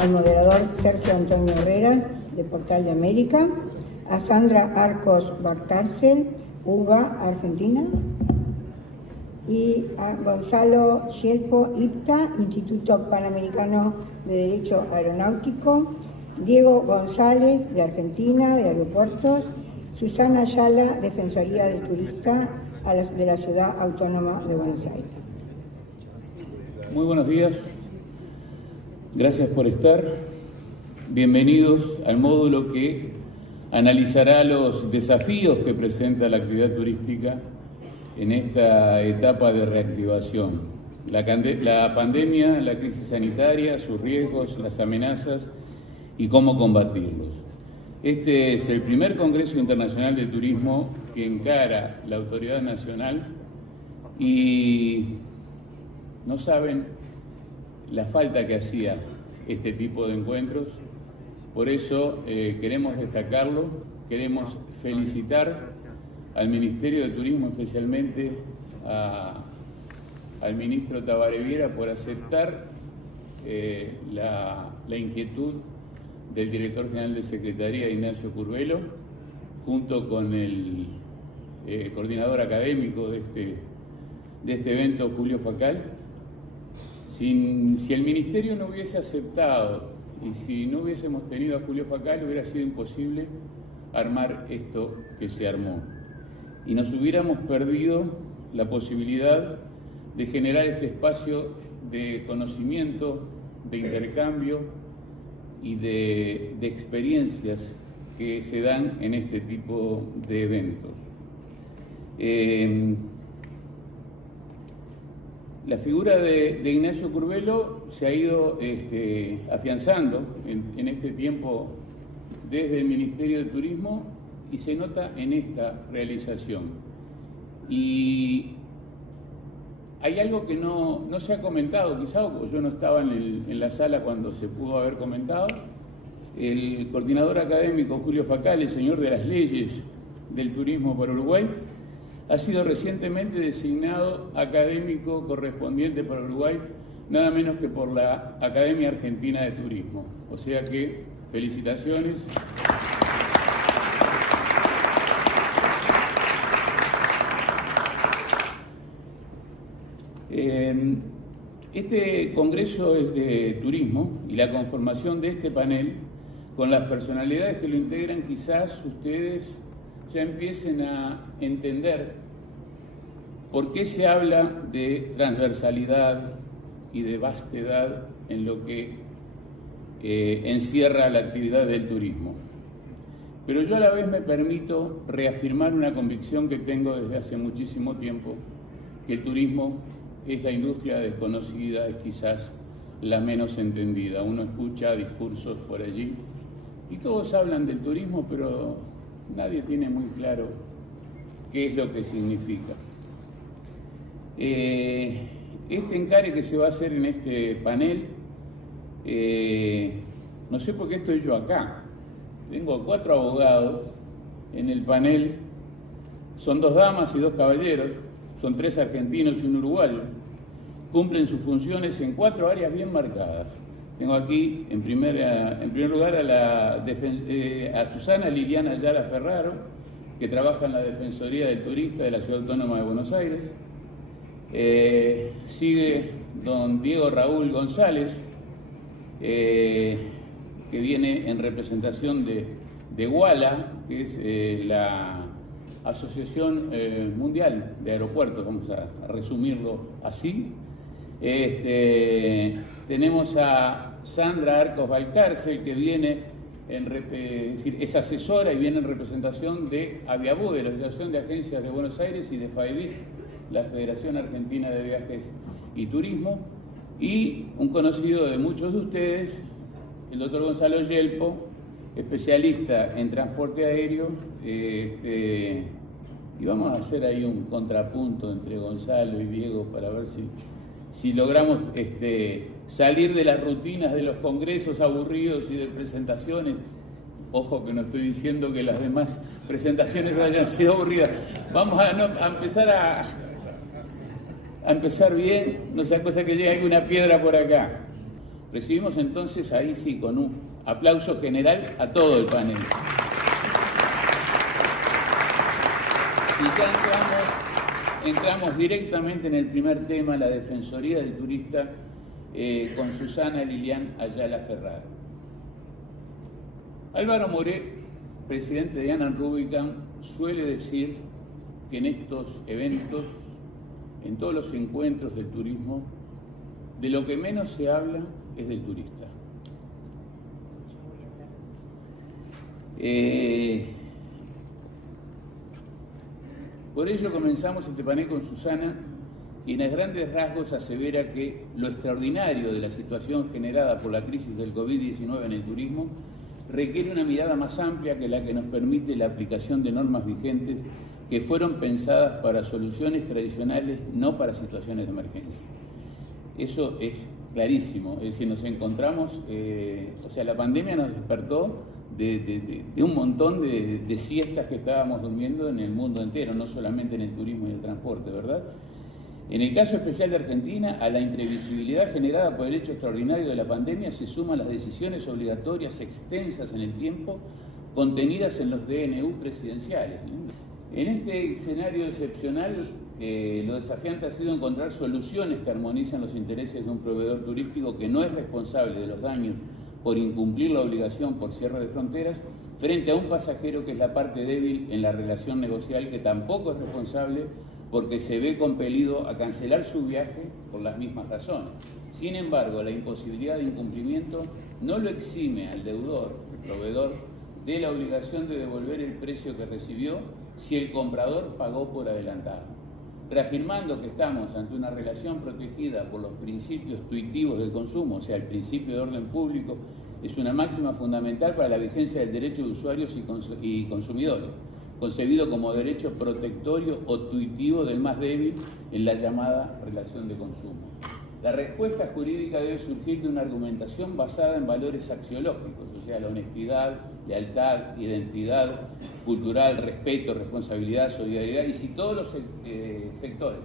al moderador Sergio Antonio Herrera, de Portal de América, a Sandra Arcos Bartárcel, UBA, Argentina, y a Gonzalo Yelpo, IPTA, Instituto Panamericano de Derecho Aeronáutico, Diego González, de Argentina, de Aeropuertos, Susana Ayala, Defensoría del Turista de la Ciudad Autónoma de Buenos Aires. Muy buenos días, gracias por estar. Bienvenidos al módulo que analizará los desafíos que presenta la actividad turística en esta etapa de reactivación. La pandemia, la crisis sanitaria, sus riesgos, las amenazas y cómo combatirlos. Este es el primer Congreso Internacional de Turismo que encara la autoridad nacional y no saben la falta que hacía este tipo de encuentros. Por eso queremos destacarlo, queremos felicitar al Ministerio de Turismo, especialmente al ministro Tabaré Viera, por aceptar la inquietud del director general de Secretaría, Ignacio Curvelo, junto con el coordinador académico de este evento, Julio Facal. Si el Ministerio no hubiese aceptado y si no hubiésemos tenido a Julio Facal, hubiera sido imposible armar esto que se armó. Y nos hubiéramos perdido la posibilidad de generar este espacio de conocimiento, de intercambio y de experiencias que se dan en este tipo de eventos. La figura de Ignacio Curvelo se ha ido afianzando en este tiempo desde el Ministerio de Turismo y se nota en esta realización. Y hay algo que no se ha comentado, quizá porque yo no estaba en la sala cuando se pudo haber comentado. El coordinador académico Julio Facal, el señor de las leyes del turismo para Uruguay, ha sido recientemente designado académico correspondiente para Uruguay, nada menos que por la Academia Argentina de Turismo. O sea que, felicitaciones. Este congreso es de turismo y la conformación de este panel, con las personalidades que lo integran, quizás ustedes ya empiecen a entender por qué se habla de transversalidad y de vastedad en lo que encierra la actividad del turismo. Pero yo a la vez me permito reafirmar una convicción que tengo desde hace muchísimo tiempo, que el turismo es la industria desconocida, es quizás la menos entendida. Uno escucha discursos por allí y todos hablan del turismo, pero nadie tiene muy claro qué es lo que significa. Este encare que se va a hacer en este panel, no sé por qué estoy yo acá. Tengo a 4 abogados en el panel, son 2 damas y 2 caballeros, son 3 argentinos y 1 uruguayo. Cumplen sus funciones en 4 áreas bien marcadas. Tengo aquí, en primer lugar, a Susana Liliana Ayala Ferraro, que trabaja en la Defensoría del Turista de la Ciudad Autónoma de Buenos Aires. Sigue don Diego Raúl González, que viene en representación de WALA, que es la Asociación Mundial de Aeropuertos, vamos a resumirlo así. Tenemos a Sandra Arcos Valcárcel, que viene es asesora y viene en representación de Aviabude, la Asociación de Agencias de Buenos Aires, y de FAEBIT, la Federación Argentina de Viajes y Turismo, y un conocido de muchos de ustedes, el doctor Gonzalo Yelpo, especialista en transporte aéreo, y vamos a hacer ahí un contrapunto entre Gonzalo y Diego para ver si logramos salir de las rutinas de los congresos aburridos y de presentaciones. Ojo que no estoy diciendo que las demás presentaciones hayan sido aburridas. Vamos a empezar a empezar bien, no sea cosa que llegue alguna piedra por acá. Recibimos entonces ahí sí con un aplauso general a todo el panel. Y ya entramos directamente en el primer tema, la Defensoría del Turista, con Susana Lilian Ayala Ferraro. Álvaro Moré, presidente de ANAN Rubicam, suele decir que en estos eventos, en todos los encuentros del turismo, de lo que menos se habla es del turista. Por ello comenzamos este panel con Susana, quien a grandes rasgos asevera que lo extraordinario de la situación generada por la crisis del COVID-19 en el turismo requiere una mirada más amplia que la que nos permite la aplicación de normas vigentes que fueron pensadas para soluciones tradicionales, no para situaciones de emergencia. Eso es clarísimo, es decir, nos encontramos, la pandemia nos despertó de un montón de siestas que estábamos durmiendo en el mundo entero, no solamente en el turismo y el transporte, ¿verdad? En el caso especial de Argentina, a la imprevisibilidad generada por el hecho extraordinario de la pandemia se suman las decisiones obligatorias extensas en el tiempo contenidas en los DNU presidenciales. En este escenario excepcional, lo desafiante ha sido encontrar soluciones que armonicen los intereses de un proveedor turístico que no es responsable de los daños por incumplir la obligación por cierre de fronteras, frente a un pasajero que es la parte débil en la relación negocial, que tampoco es responsable porque se ve compelido a cancelar su viaje por las mismas razones. Sin embargo, la imposibilidad de incumplimiento no lo exime al deudor, el proveedor, de la obligación de devolver el precio que recibió si el comprador pagó por adelantado. Reafirmando que estamos ante una relación protegida por los principios tuitivos del consumo, o sea, el principio de orden público, es una máxima fundamental para la vigencia del derecho de usuarios y consumidores, concebido como derecho protectorio o tuitivo del más débil en la llamada relación de consumo. La respuesta jurídica debe surgir de una argumentación basada en valores axiológicos, o sea, la honestidad, lealtad, identidad cultural, respeto, responsabilidad, solidaridad, y si todos los sectores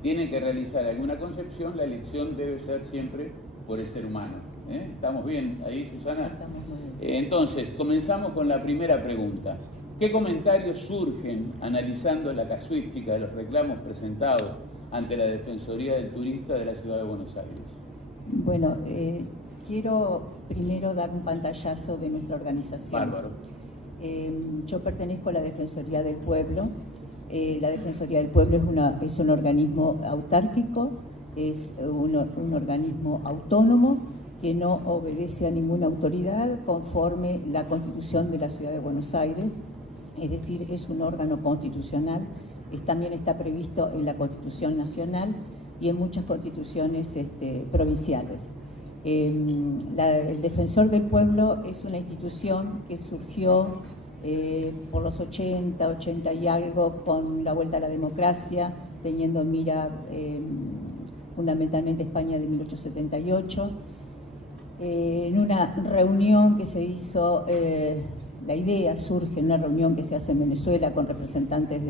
tienen que realizar alguna concepción, la elección debe ser siempre por el ser humano. ¿Estamos bien ahí, Susana? Estamos muy bien. Entonces, comenzamos con la primera pregunta. ¿Qué comentarios surgen analizando la casuística de los reclamos presentados ante la Defensoría del Turista de la Ciudad de Buenos Aires? Bueno, quiero primero dar un pantallazo de nuestra organización. Bárbaro. Yo pertenezco a la Defensoría del Pueblo. La Defensoría del Pueblo es un organismo autárquico, es un organismo autónomo que no obedece a ninguna autoridad conforme la Constitución de la Ciudad de Buenos Aires, es decir, es un órgano constitucional, también está previsto en la Constitución Nacional y en muchas constituciones provinciales. El Defensor del Pueblo es una institución que surgió por los 80 y algo con la vuelta a la democracia, teniendo en mira fundamentalmente España de 1878. En una reunión que se hizo, la idea surge en una reunión que se hace en Venezuela con representantes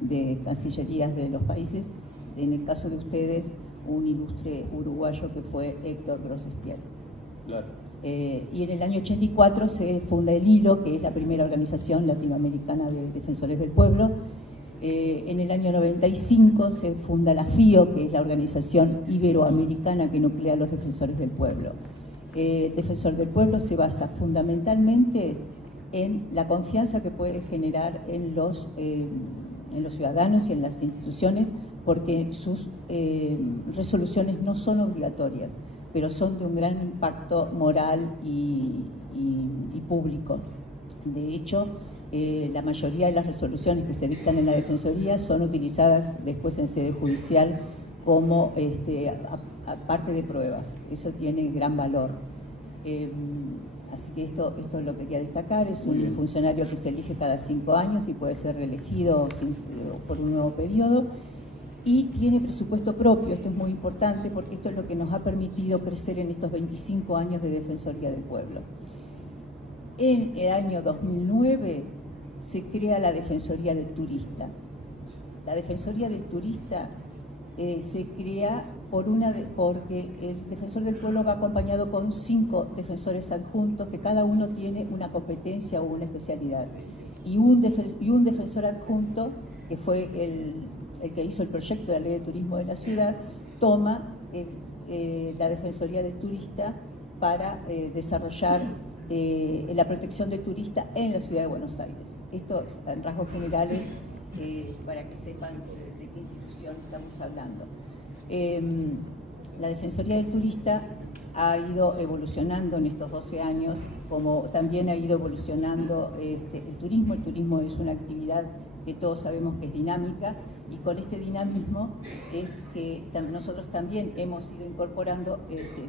de cancillerías de los países, en el caso de ustedes, un ilustre uruguayo que fue Héctor Grosespiel. Claro. Y en el año 84 se funda el HILO, que es la primera organización latinoamericana de defensores del pueblo. En el año 95 se funda la FIO, que es la organización iberoamericana que nuclea a los defensores del pueblo. El defensor del pueblo se basa fundamentalmente en la confianza que puede generar en los ciudadanos y en las instituciones, porque sus resoluciones no son obligatorias, pero son de un gran impacto moral y público. De hecho, la mayoría de las resoluciones que se dictan en la Defensoría son utilizadas después en sede judicial como parte de prueba. Eso tiene gran valor. Así que esto lo quería destacar. Es un funcionario que se elige cada 5 años y puede ser reelegido por un nuevo periodo. Y tiene presupuesto propio. Esto es muy importante porque esto es lo que nos ha permitido crecer en estos 25 años de Defensoría del Pueblo. En el año 2009 se crea la Defensoría del Turista. La Defensoría del Turista se crea porque el defensor del pueblo va acompañado con 5 defensores adjuntos, que cada uno tiene una competencia o una especialidad. Y un defensor adjunto, que fue el que hizo el proyecto de la Ley de Turismo de la ciudad, toma la Defensoría del Turista para desarrollar la protección del turista en la ciudad de Buenos Aires. Esto, en rasgos generales, para que sepan de qué institución estamos hablando. La Defensoría del Turista ha ido evolucionando en estos 12 años, como también ha ido evolucionando el turismo. El turismo es una actividad que todos sabemos que es dinámica, y con este dinamismo es que nosotros también hemos ido incorporando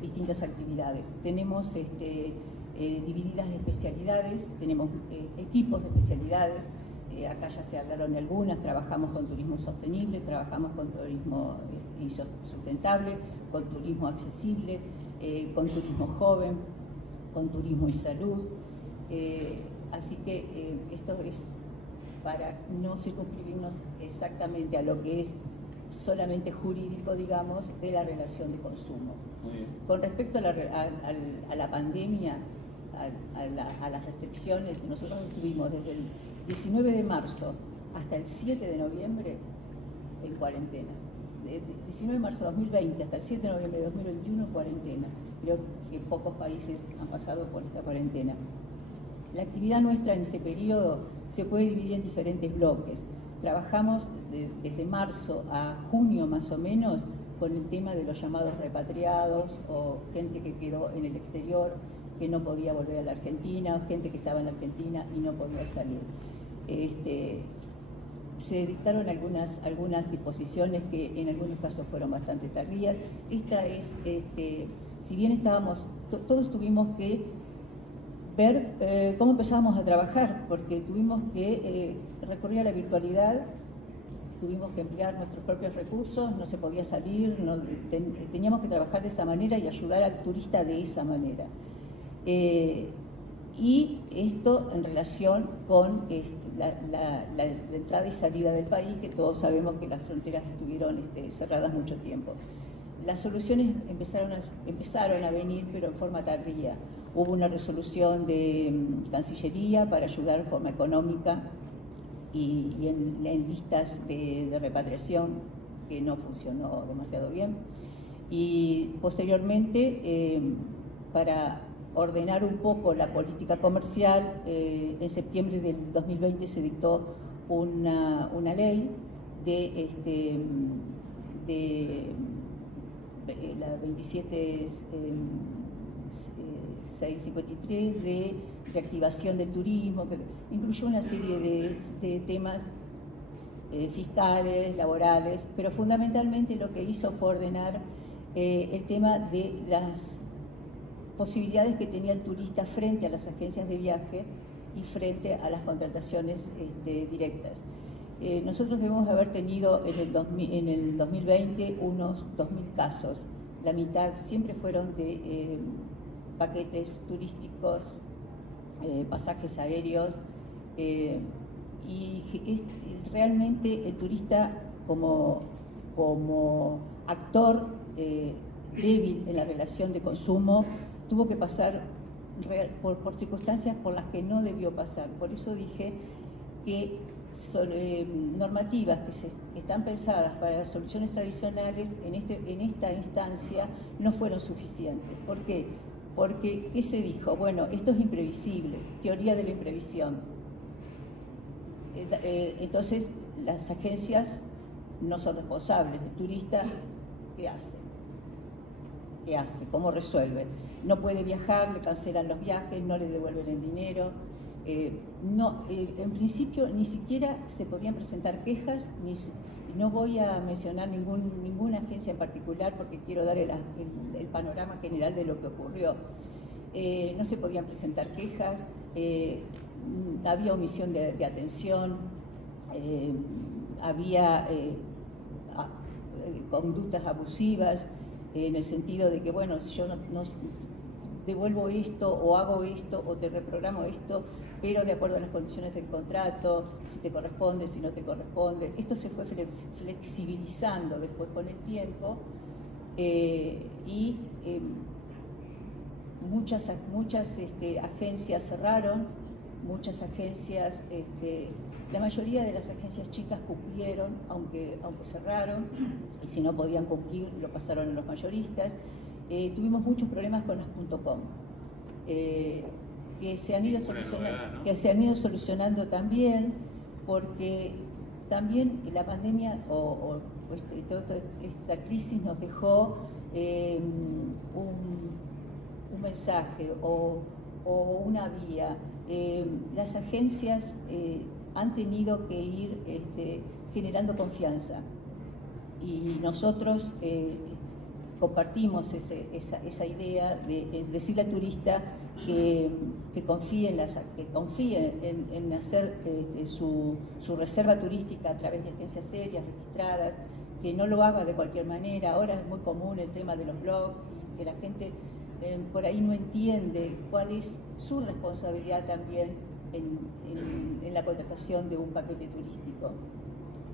distintas actividades. Tenemos divididas especialidades, tenemos equipos de especialidades. Acá ya se hablaron de algunas. Trabajamos con turismo sostenible, trabajamos con turismo sustentable, con turismo accesible, con turismo joven, con turismo y salud. Así que esto es para no circunscribirnos exactamente a lo que es solamente jurídico, digamos, de la relación de consumo. Con respecto a la pandemia, a las restricciones, nosotros estuvimos desde el 19 de marzo hasta el 7 de noviembre en cuarentena. De 19 de marzo de 2020 hasta el 7 de noviembre de 2021 en cuarentena. Creo que pocos países han pasado por esta cuarentena. La actividad nuestra en ese periodo se puede dividir en diferentes bloques. Trabajamos desde marzo a junio más o menos con el tema de los llamados repatriados, o gente que quedó en el exterior, que no podía volver a la Argentina, o gente que estaba en la Argentina y no podía salir. Se dictaron algunas disposiciones que en algunos casos fueron bastante tardías. Esta es, si bien todos tuvimos que ver cómo empezábamos a trabajar, porque tuvimos que recurrir a la virtualidad, tuvimos que emplear nuestros propios recursos, no se podía salir, teníamos que trabajar de esa manera y ayudar al turista de esa manera. Y esto en relación con la entrada y salida del país, que todos sabemos que las fronteras estuvieron cerradas mucho tiempo. Las soluciones empezaron a venir, pero en forma tardía. Hubo una resolución de Cancillería para ayudar en forma económica y en listas de repatriación, que no funcionó demasiado bien. Y posteriormente, para ordenar un poco la política comercial, en septiembre del 2020 se dictó una ley de la 27653 de reactivación del turismo, que incluyó una serie de temas fiscales, laborales, pero fundamentalmente lo que hizo fue ordenar el tema de las posibilidades que tenía el turista frente a las agencias de viaje y frente a las contrataciones directas. Nosotros debemos haber tenido en el 2020 unos 2.000 casos. La mitad siempre fueron de paquetes turísticos, pasajes aéreos, y realmente el turista como actor débil en la relación de consumo tuvo que pasar por circunstancias por las que no debió pasar. Por eso dije que son normativas que están pensadas para las soluciones tradicionales en esta instancia no fueron suficientes. ¿Por qué? Porque, ¿qué se dijo? Bueno, esto es imprevisible, teoría de la imprevisión. Entonces, las agencias no son responsables. El turista, ¿qué hace? ¿Qué hace? ¿Cómo resuelve? No puede viajar, le cancelan los viajes, no le devuelven el dinero. En principio ni siquiera se podían presentar quejas, no voy a mencionar ninguna agencia en particular porque quiero dar el panorama general de lo que ocurrió. No se podían presentar quejas, había omisión de atención, había conductas abusivas, en el sentido de que, bueno, si yo no devuelvo esto o hago esto o te reprogramo esto, pero de acuerdo a las condiciones del contrato, si te corresponde, si no te corresponde. Esto se fue flexibilizando después con el tiempo y muchas agencias cerraron, muchas agencias, la mayoría de las agencias chicas cumplieron, aunque cerraron, y si no podían cumplir lo pasaron a los mayoristas. Tuvimos muchos problemas con las .com, que se han ido solucionando también, porque también la pandemia toda esta crisis nos dejó un mensaje o una vía. Las agencias han tenido que ir generando confianza, y nosotros compartimos esa idea de decirle al turista que confíe en hacer su reserva turística a través de agencias serias, registradas, que no lo haga de cualquier manera. Ahora es muy común el tema de los blogs, y que la gente por ahí no entiende cuál es su responsabilidad también en la contratación de un paquete turístico.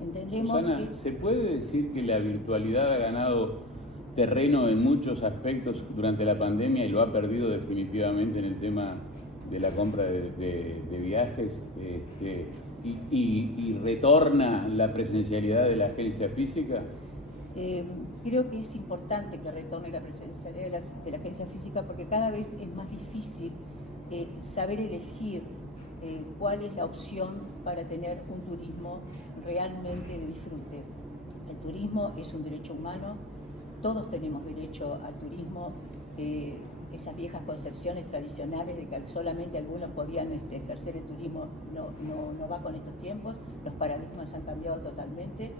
Entendemos Susana, ¿se puede decir que la virtualidad ha ganado terreno en muchos aspectos durante la pandemia y lo ha perdido definitivamente en el tema de la compra de viajes, y retorna la presencialidad de la agencia física? Creo que es importante que retorne la presencialidad de la agencia física, porque cada vez es más difícil saber elegir cuál es la opción para tener un turismo realmente de disfrute. El turismo es un derecho humano, todos tenemos derecho al turismo. Esas viejas concepciones tradicionales de que solamente algunos podían ejercer el turismo no va con estos tiempos. Los paradigmas han cambiado totalmente.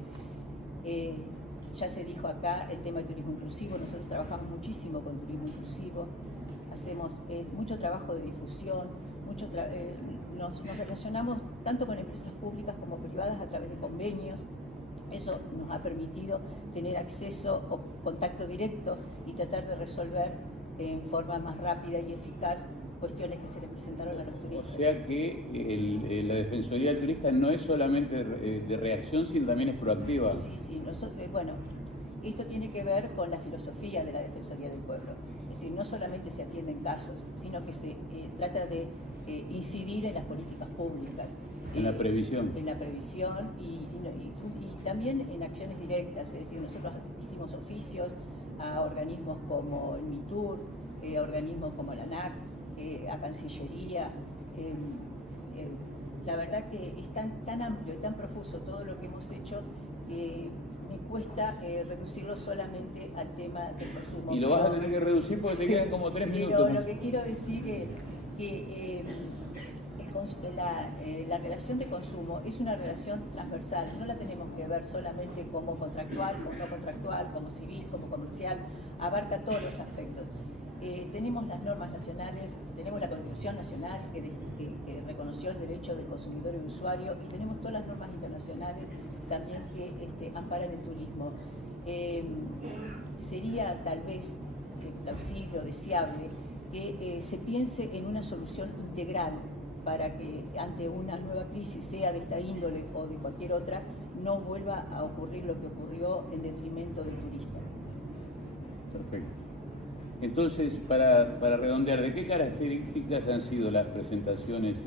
Ya se dijo acá el tema del turismo inclusivo. Nosotros trabajamos muchísimo con turismo inclusivo, hacemos mucho trabajo de difusión, nos relacionamos tanto con empresas públicas como privadas a través de convenios. Eso nos ha permitido tener acceso o contacto directo y tratar de resolver en forma más rápida y eficaz cuestiones que se les presentaron a los turistas. O sea que la Defensoría del Turista no es solamente de reacción, sino también es proactiva. Sí, bueno, esto tiene que ver con la filosofía de la Defensoría del Pueblo. Es decir, no solamente se atienden casos, sino que se trata de incidir en las políticas públicas. En la previsión. En la previsión y también en acciones directas. Es decir, nosotros hicimos oficios a organismos como el MITUR, organismos como la ANAC, a Cancillería. La verdad que es tan amplio y tan profuso todo lo que hemos hecho que me cuesta reducirlo solamente al tema del consumo. Y lo vas a tener que reducir porque te quedan como 3 minutos. Pero lo que quiero decir es que la relación de consumo es una relación transversal. No la tenemos que ver solamente como contractual, como no contractual, como civil, como comercial. Abarca todos los aspectos. Tenemos las normas nacionales, tenemos la Constitución Nacional que reconoció el derecho del consumidor y del usuario, y tenemos todas las normas internacionales también que amparan el turismo. Sería tal vez plausible o deseable que se piense en una solución integral para que ante una nueva crisis, sea de esta índole o de cualquier otra, no vuelva a ocurrir lo que ocurrió en detrimento del turista. Perfecto. Entonces, para redondear, ¿de qué características han sido las presentaciones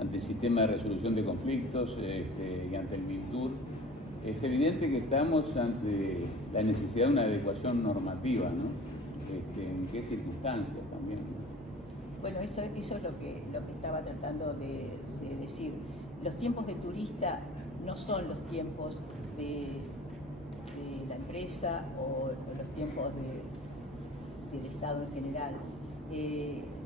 ante el sistema de resolución de conflictos y ante el MITUR? Es evidente que estamos ante la necesidad de una adecuación normativa, ¿no? ¿En qué circunstancias también? Bueno, eso es lo que estaba tratando de decir. Los tiempos del turista no son los tiempos de la empresa o los tiempos del Estado en general.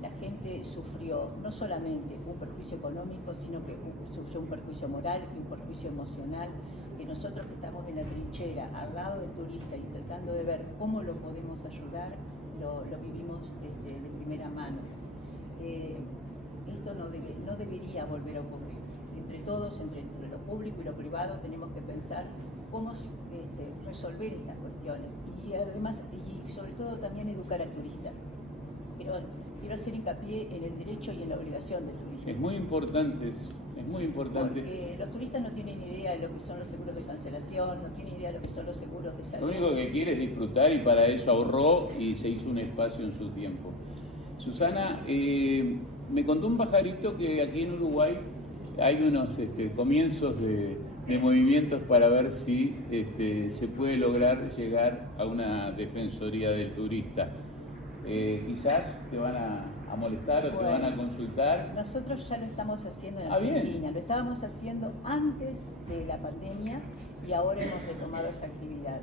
La gente sufrió no solamente un perjuicio económico, sino que sufrió un perjuicio moral y un perjuicio emocional, que nosotros que estamos en la trinchera, al lado del turista y tratando de ver cómo lo podemos ayudar, lo vivimos de primera mano. Esto no debería volver a ocurrir. Entre todos, entre lo público y lo privado, tenemos que pensar cómo resolver estas cuestiones y además, y sobre todo también educar al turista. Pero quiero hacer hincapié en el derecho y en la obligación del turismo. Es muy importante eso, es muy importante. Porque los turistas no tienen idea de lo que son los seguros de cancelación, no tienen idea de lo que son los seguros de salud. Lo único que quiere es disfrutar y para eso ahorró y se hizo un espacio en su tiempo. Susana, me contó un pajarito que aquí en Uruguay hay unos comienzos de movimientos para ver si se puede lograr llegar a una defensoría del turista. Quizás te van a molestar o te van a consultar. Nosotros ya lo estamos haciendo en Argentina, lo estábamos haciendo antes de la pandemia y ahora hemos retomado esa actividad.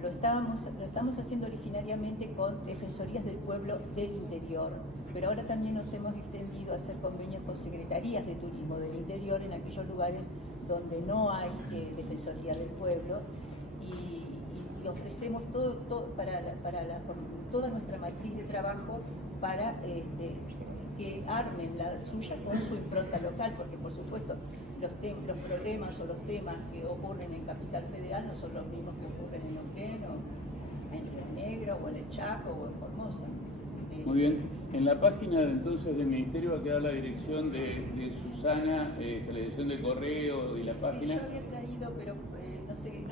Lo estamos haciendo originariamente con defensorías del pueblo del interior, pero ahora también nos hemos extendido a hacer convenios con secretarías de turismo del interior en aquellos lugares donde no hay defensoría del pueblo y ofrecemos toda nuestra matriz de trabajo para que armen la suya con su impronta local, porque por supuesto los problemas o los temas que ocurren en Capital Federal no son los mismos que ocurren en Neuquén o en Río Negro o en el Chaco o en Formosa. Muy bien. En la página entonces del Ministerio va a quedar la dirección de Susana, la dirección de correo y la página. Sí, yo había traído, pero no sé,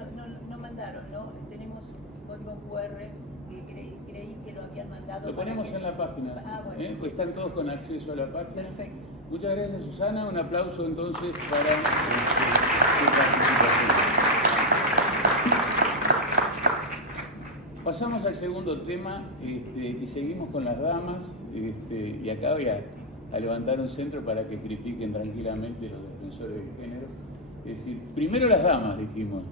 no mandaron, ¿no? Tenemos código QR que creí que lo habían mandado. Lo ponemos en la página. Ah, bueno. Pues están todos con acceso a la página. Perfecto. Muchas gracias, Susana. Un aplauso entonces para su participación. Pasamos al segundo tema y seguimos con las damas. Y acá voy a levantar un centro para que critiquen tranquilamente los defensores de género. Es decir, primero las damas, dijimos.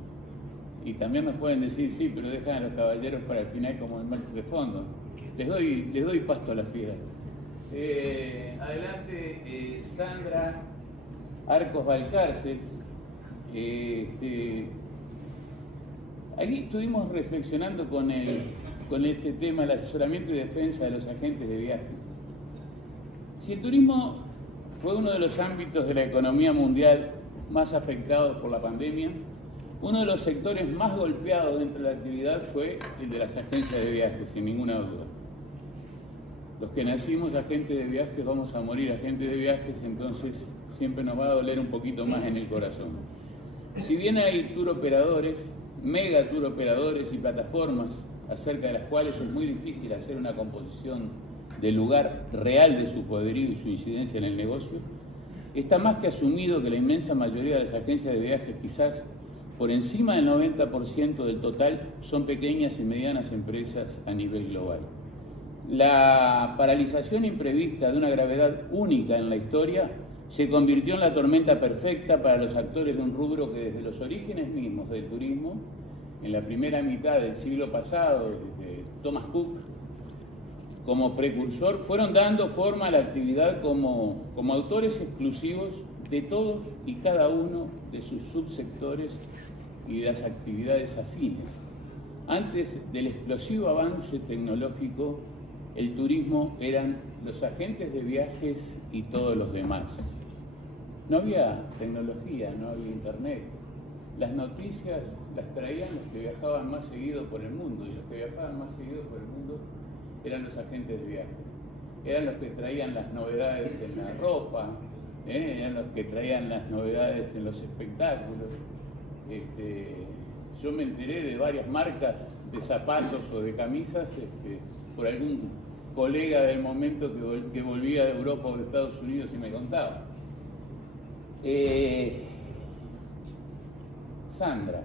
Y también nos pueden decir, sí, pero dejan a los caballeros para el final como el marco de fondo. Les doy pasto a la fiera. Adelante, Sandra Arcos Valcárcel. Ahí estuvimos reflexionando con este tema, el asesoramiento y defensa de los agentes de viajes. Si el turismo fue uno de los ámbitos de la economía mundial más afectados por la pandemia, uno de los sectores más golpeados dentro de la actividad fue el de las agencias de viajes, sin ninguna duda. Los que nacimos agentes de viajes vamos a morir agentes de viajes, entonces siempre nos va a doler un poquito más en el corazón. Si bien hay tour operadores, mega tour operadores y plataformas acerca de las cuales es muy difícil hacer una composición del lugar real de su poderío y su incidencia en el negocio, está más que asumido que la inmensa mayoría de las agencias de viajes, quizás por encima del 90% del total, son pequeñas y medianas empresas a nivel global. La paralización imprevista de una gravedad única en la historia se convirtió en la tormenta perfecta para los actores de un rubro que desde los orígenes mismos del turismo, en la primera mitad del siglo pasado, desde Thomas Cook como precursor, fueron dando forma a la actividad como autores exclusivos de todos y cada uno de sus subsectores y de las actividades afines. Antes del explosivo avance tecnológico, el turismo eran los agentes de viajes y todos los demás. No había tecnología, no había internet. Las noticias las traían los que viajaban más seguido por el mundo, y los que viajaban más seguido por el mundo eran los agentes de viajes. Eran los que traían las novedades en la ropa, eran los que traían las novedades en los espectáculos. Yo me enteré de varias marcas de zapatos o de camisas por algún colega del momento que volvía de Europa o de Estados Unidos y me contaba. Sandra,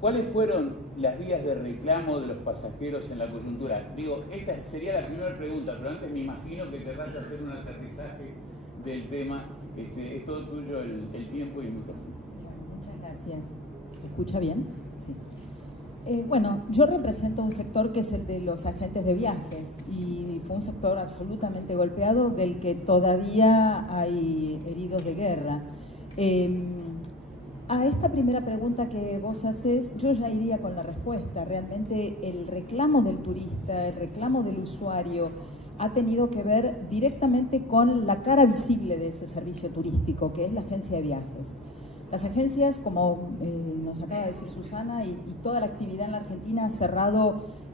¿cuáles fueron las vías de reclamo de los pasajeros en la coyuntura? Digo, esta sería la primera pregunta, pero antes me imagino que querrás hacer un aterrizaje del tema. Es todo tuyo el tiempo y el micrófono. Muchas gracias. ¿Se escucha bien? Sí. Bueno, yo represento un sector que es el de los agentes de viajes y fue un sector absolutamente golpeado del que todavía hay heridos de guerra. A esta primera pregunta que vos haces, yo ya iría con la respuesta. Realmente el reclamo del turista, el reclamo del usuario ha tenido que ver directamente con la cara visible de ese servicio turístico, que es la agencia de viajes. Las agencias, como nos acaba de decir Susana, y toda la actividad en la Argentina ha cerrado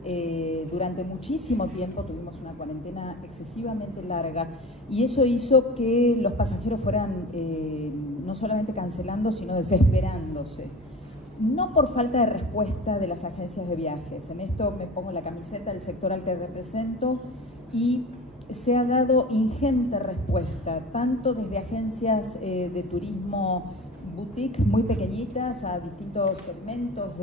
durante muchísimo tiempo. Tuvimos una cuarentena excesivamente larga y eso hizo que los pasajeros fueran no solamente cancelando, sino desesperándose. No por falta de respuesta de las agencias de viajes. En esto me pongo la camiseta del sector al que represento y se ha dado ingente respuesta, tanto desde agencias de turismo boutique muy pequeñitas a distintos segmentos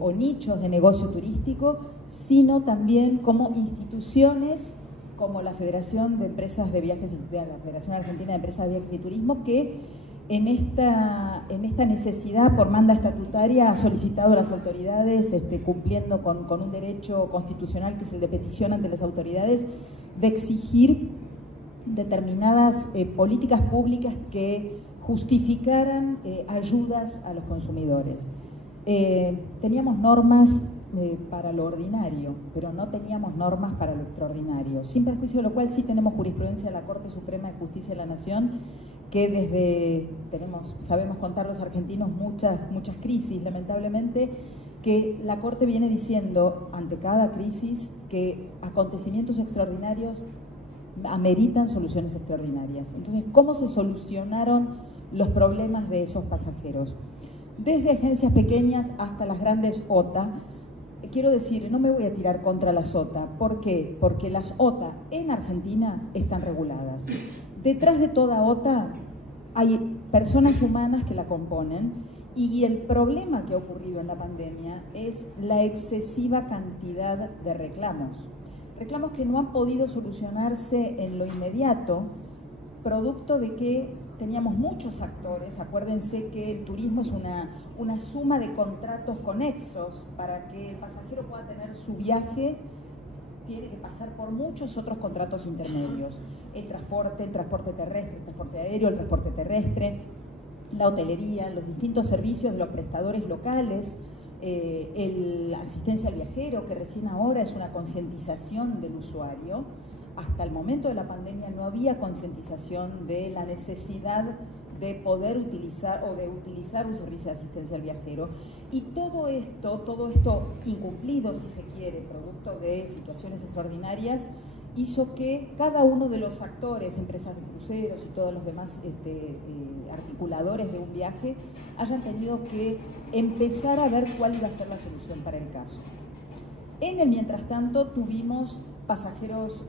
o nichos de negocio turístico, sino también como instituciones como la Federación de Empresas de Viajes, la Federación Argentina de Empresas de Viajes y Turismo, que en esta necesidad por manda estatutaria ha solicitado a las autoridades, cumpliendo con un derecho constitucional que es el de petición ante las autoridades, de exigir determinadas políticas públicas que justificaran ayudas a los consumidores. Teníamos normas para lo ordinario, pero no teníamos normas para lo extraordinario, sin perjuicio de lo cual sí tenemos jurisprudencia de la Corte Suprema de Justicia de la Nación, que sabemos contar los argentinos muchas crisis, lamentablemente, que la Corte viene diciendo ante cada crisis que acontecimientos extraordinarios ameritan soluciones extraordinarias. Entonces, ¿cómo se solucionaron los problemas de esos pasajeros? Desde agencias pequeñas hasta las grandes OTA. Quiero decir, no me voy a tirar contra las OTA. ¿Por qué? Porque las OTA en Argentina están reguladas. Detrás de toda OTA hay personas humanas que la componen y el problema que ha ocurrido en la pandemia es la excesiva cantidad de reclamos. Reclamos que no han podido solucionarse en lo inmediato, producto de que teníamos muchos actores. Acuérdense que el turismo es una suma de contratos conexos. Para que el pasajero pueda tener su viaje, tiene que pasar por muchos otros contratos intermedios. El transporte terrestre, el transporte aéreo, el transporte terrestre, la hotelería, los distintos servicios de los prestadores locales, la asistencia al viajero, que recién ahora es una concientización del usuario. Hasta el momento de la pandemia no había concientización de la necesidad de poder utilizar un servicio de asistencia al viajero. Y todo esto incumplido, si se quiere, producto de situaciones extraordinarias, hizo que cada uno de los actores, empresas de cruceros y todos los demás articuladores de un viaje, hayan tenido que empezar a ver cuál iba a ser la solución para el caso. En el mientras tanto tuvimos pasajeros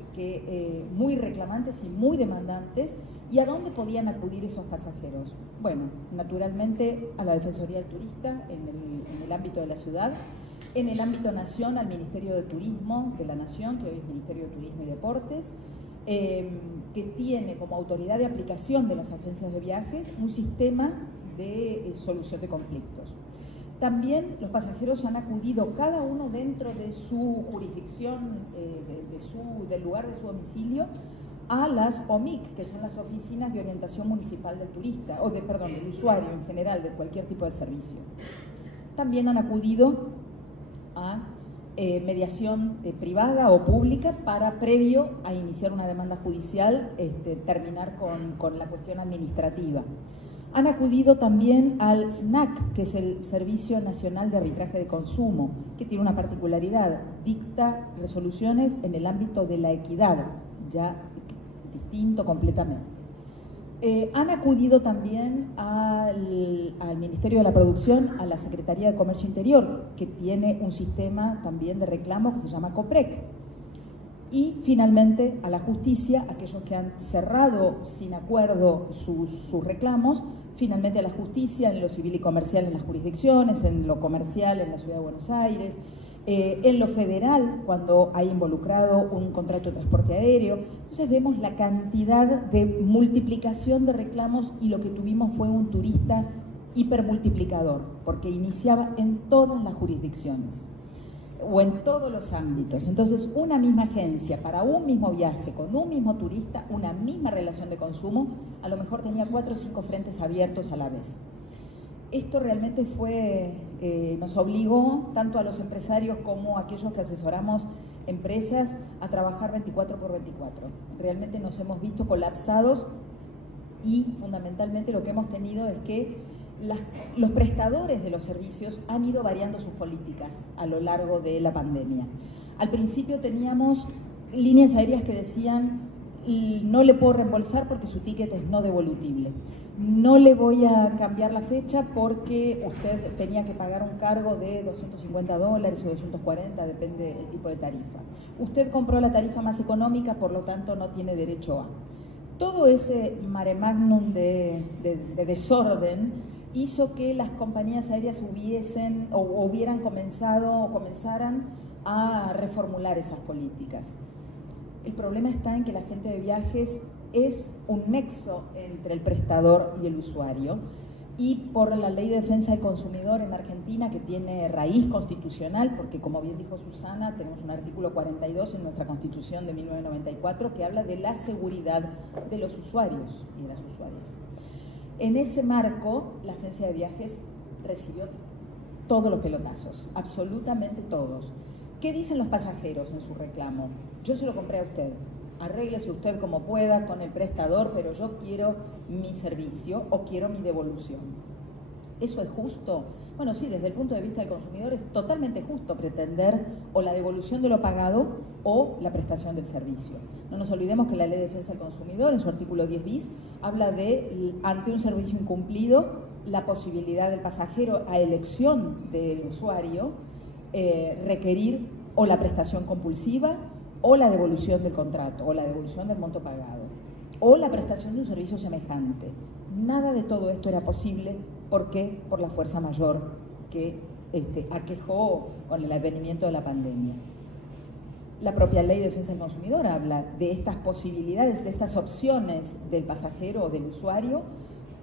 muy reclamantes y muy demandantes. ¿Y a dónde podían acudir esos pasajeros? Bueno, naturalmente a la Defensoría del Turista en el ámbito de la ciudad, en el ámbito nación al Ministerio de Turismo de la Nación, que hoy es Ministerio de Turismo y Deportes, que tiene como autoridad de aplicación de las agencias de viajes un sistema de solución de conflictos. También los pasajeros han acudido cada uno dentro de su jurisdicción, del lugar de su domicilio, a las OMIC, que son las Oficinas de Orientación Municipal del Turista, del usuario en general, de cualquier tipo de servicio. También han acudido a mediación privada o pública para, previo a iniciar una demanda judicial, terminar con la cuestión administrativa. Han acudido también al SNAC, que es el Servicio Nacional de Arbitraje de Consumo, que tiene una particularidad: dicta resoluciones en el ámbito de la equidad, ya distinto completamente. Han acudido también al Ministerio de la Producción, a la Secretaría de Comercio Interior, que tiene un sistema también de reclamos que se llama COPREC. Y finalmente a la justicia, aquellos que han cerrado sin acuerdo sus reclamos, finalmente a la justicia en lo civil y comercial en las jurisdicciones, en lo comercial en la Ciudad de Buenos Aires, en lo federal cuando hay involucrado un contrato de transporte aéreo. Entonces vemos la cantidad de multiplicación de reclamos y lo que tuvimos fue un turista hipermultiplicador, porque iniciaba en todas las jurisdicciones o en todos los ámbitos. Entonces, una misma agencia para un mismo viaje, con un mismo turista, una misma relación de consumo, a lo mejor tenía 4 o 5 frentes abiertos a la vez. Esto realmente nos obligó tanto a los empresarios como a aquellos que asesoramos empresas a trabajar 24 por 24. Realmente nos hemos visto colapsados y fundamentalmente lo que hemos tenido es que los prestadores de los servicios han ido variando sus políticas a lo largo de la pandemia. Al principio teníamos líneas aéreas que decían: no le puedo reembolsar porque su ticket es no devolutible. No le voy a cambiar la fecha porque usted tenía que pagar un cargo de $250 o 240, depende del tipo de tarifa. Usted compró la tarifa más económica, por lo tanto no tiene derecho a. Todo ese mare magnum de desorden hizo que las compañías aéreas hubieran comenzado o comenzaran a reformular esas políticas. El problema está en que la agente de viajes es un nexo entre el prestador y el usuario, y por la Ley de Defensa del Consumidor en Argentina, que tiene raíz constitucional, porque como bien dijo Susana, tenemos un artículo 42 en nuestra Constitución de 1994 que habla de la seguridad de los usuarios y de las usuarias. En ese marco, la agencia de viajes recibió todos los pelotazos, absolutamente todos. ¿Qué dicen los pasajeros en su reclamo? Yo se lo compré a usted, arréglese usted como pueda con el prestador, pero yo quiero mi servicio o quiero mi devolución. ¿Eso es justo? Bueno, sí, desde el punto de vista del consumidor es totalmente justo pretender o la devolución de lo pagado o la prestación del servicio. No nos olvidemos que la Ley de Defensa del Consumidor, en su artículo 10 bis, habla de, ante un servicio incumplido, la posibilidad del pasajero, a elección del usuario, requerir o la prestación compulsiva o la devolución del contrato, o la devolución del monto pagado, o la prestación de un servicio semejante. Nada de todo esto era posible. ¿Por qué? Por la fuerza mayor que aquejó con el advenimiento de la pandemia. La propia Ley de Defensa del Consumidor habla de estas posibilidades, de estas opciones del pasajero o del usuario,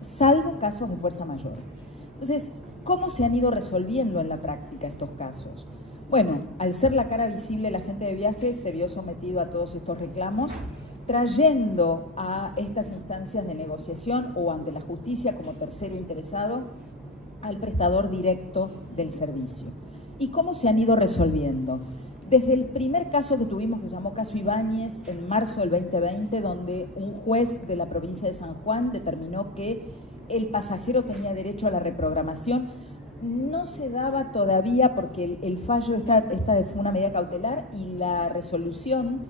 salvo casos de fuerza mayor. Entonces, ¿cómo se han ido resolviendo en la práctica estos casos? Bueno, al ser la cara visible, la agente de viajes se vio sometido a todos estos reclamos, trayendo a estas instancias de negociación o ante la justicia como tercero interesado al prestador directo del servicio. ¿Y cómo se han ido resolviendo? Desde el primer caso que tuvimos, que se llamó caso Ibáñez, en marzo del 2020, donde un juez de la provincia de San Juan determinó que el pasajero tenía derecho a la reprogramación. No se daba todavía porque el fallo, esta fue una medida cautelar, y la resolución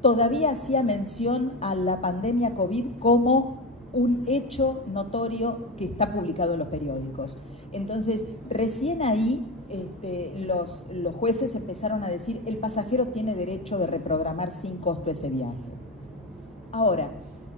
todavía hacía mención a la pandemia COVID como un hecho notorio que está publicado en los periódicos. Entonces, recién ahí los jueces empezaron a decir: el pasajero tiene derecho de reprogramar sin costo ese viaje. Ahora,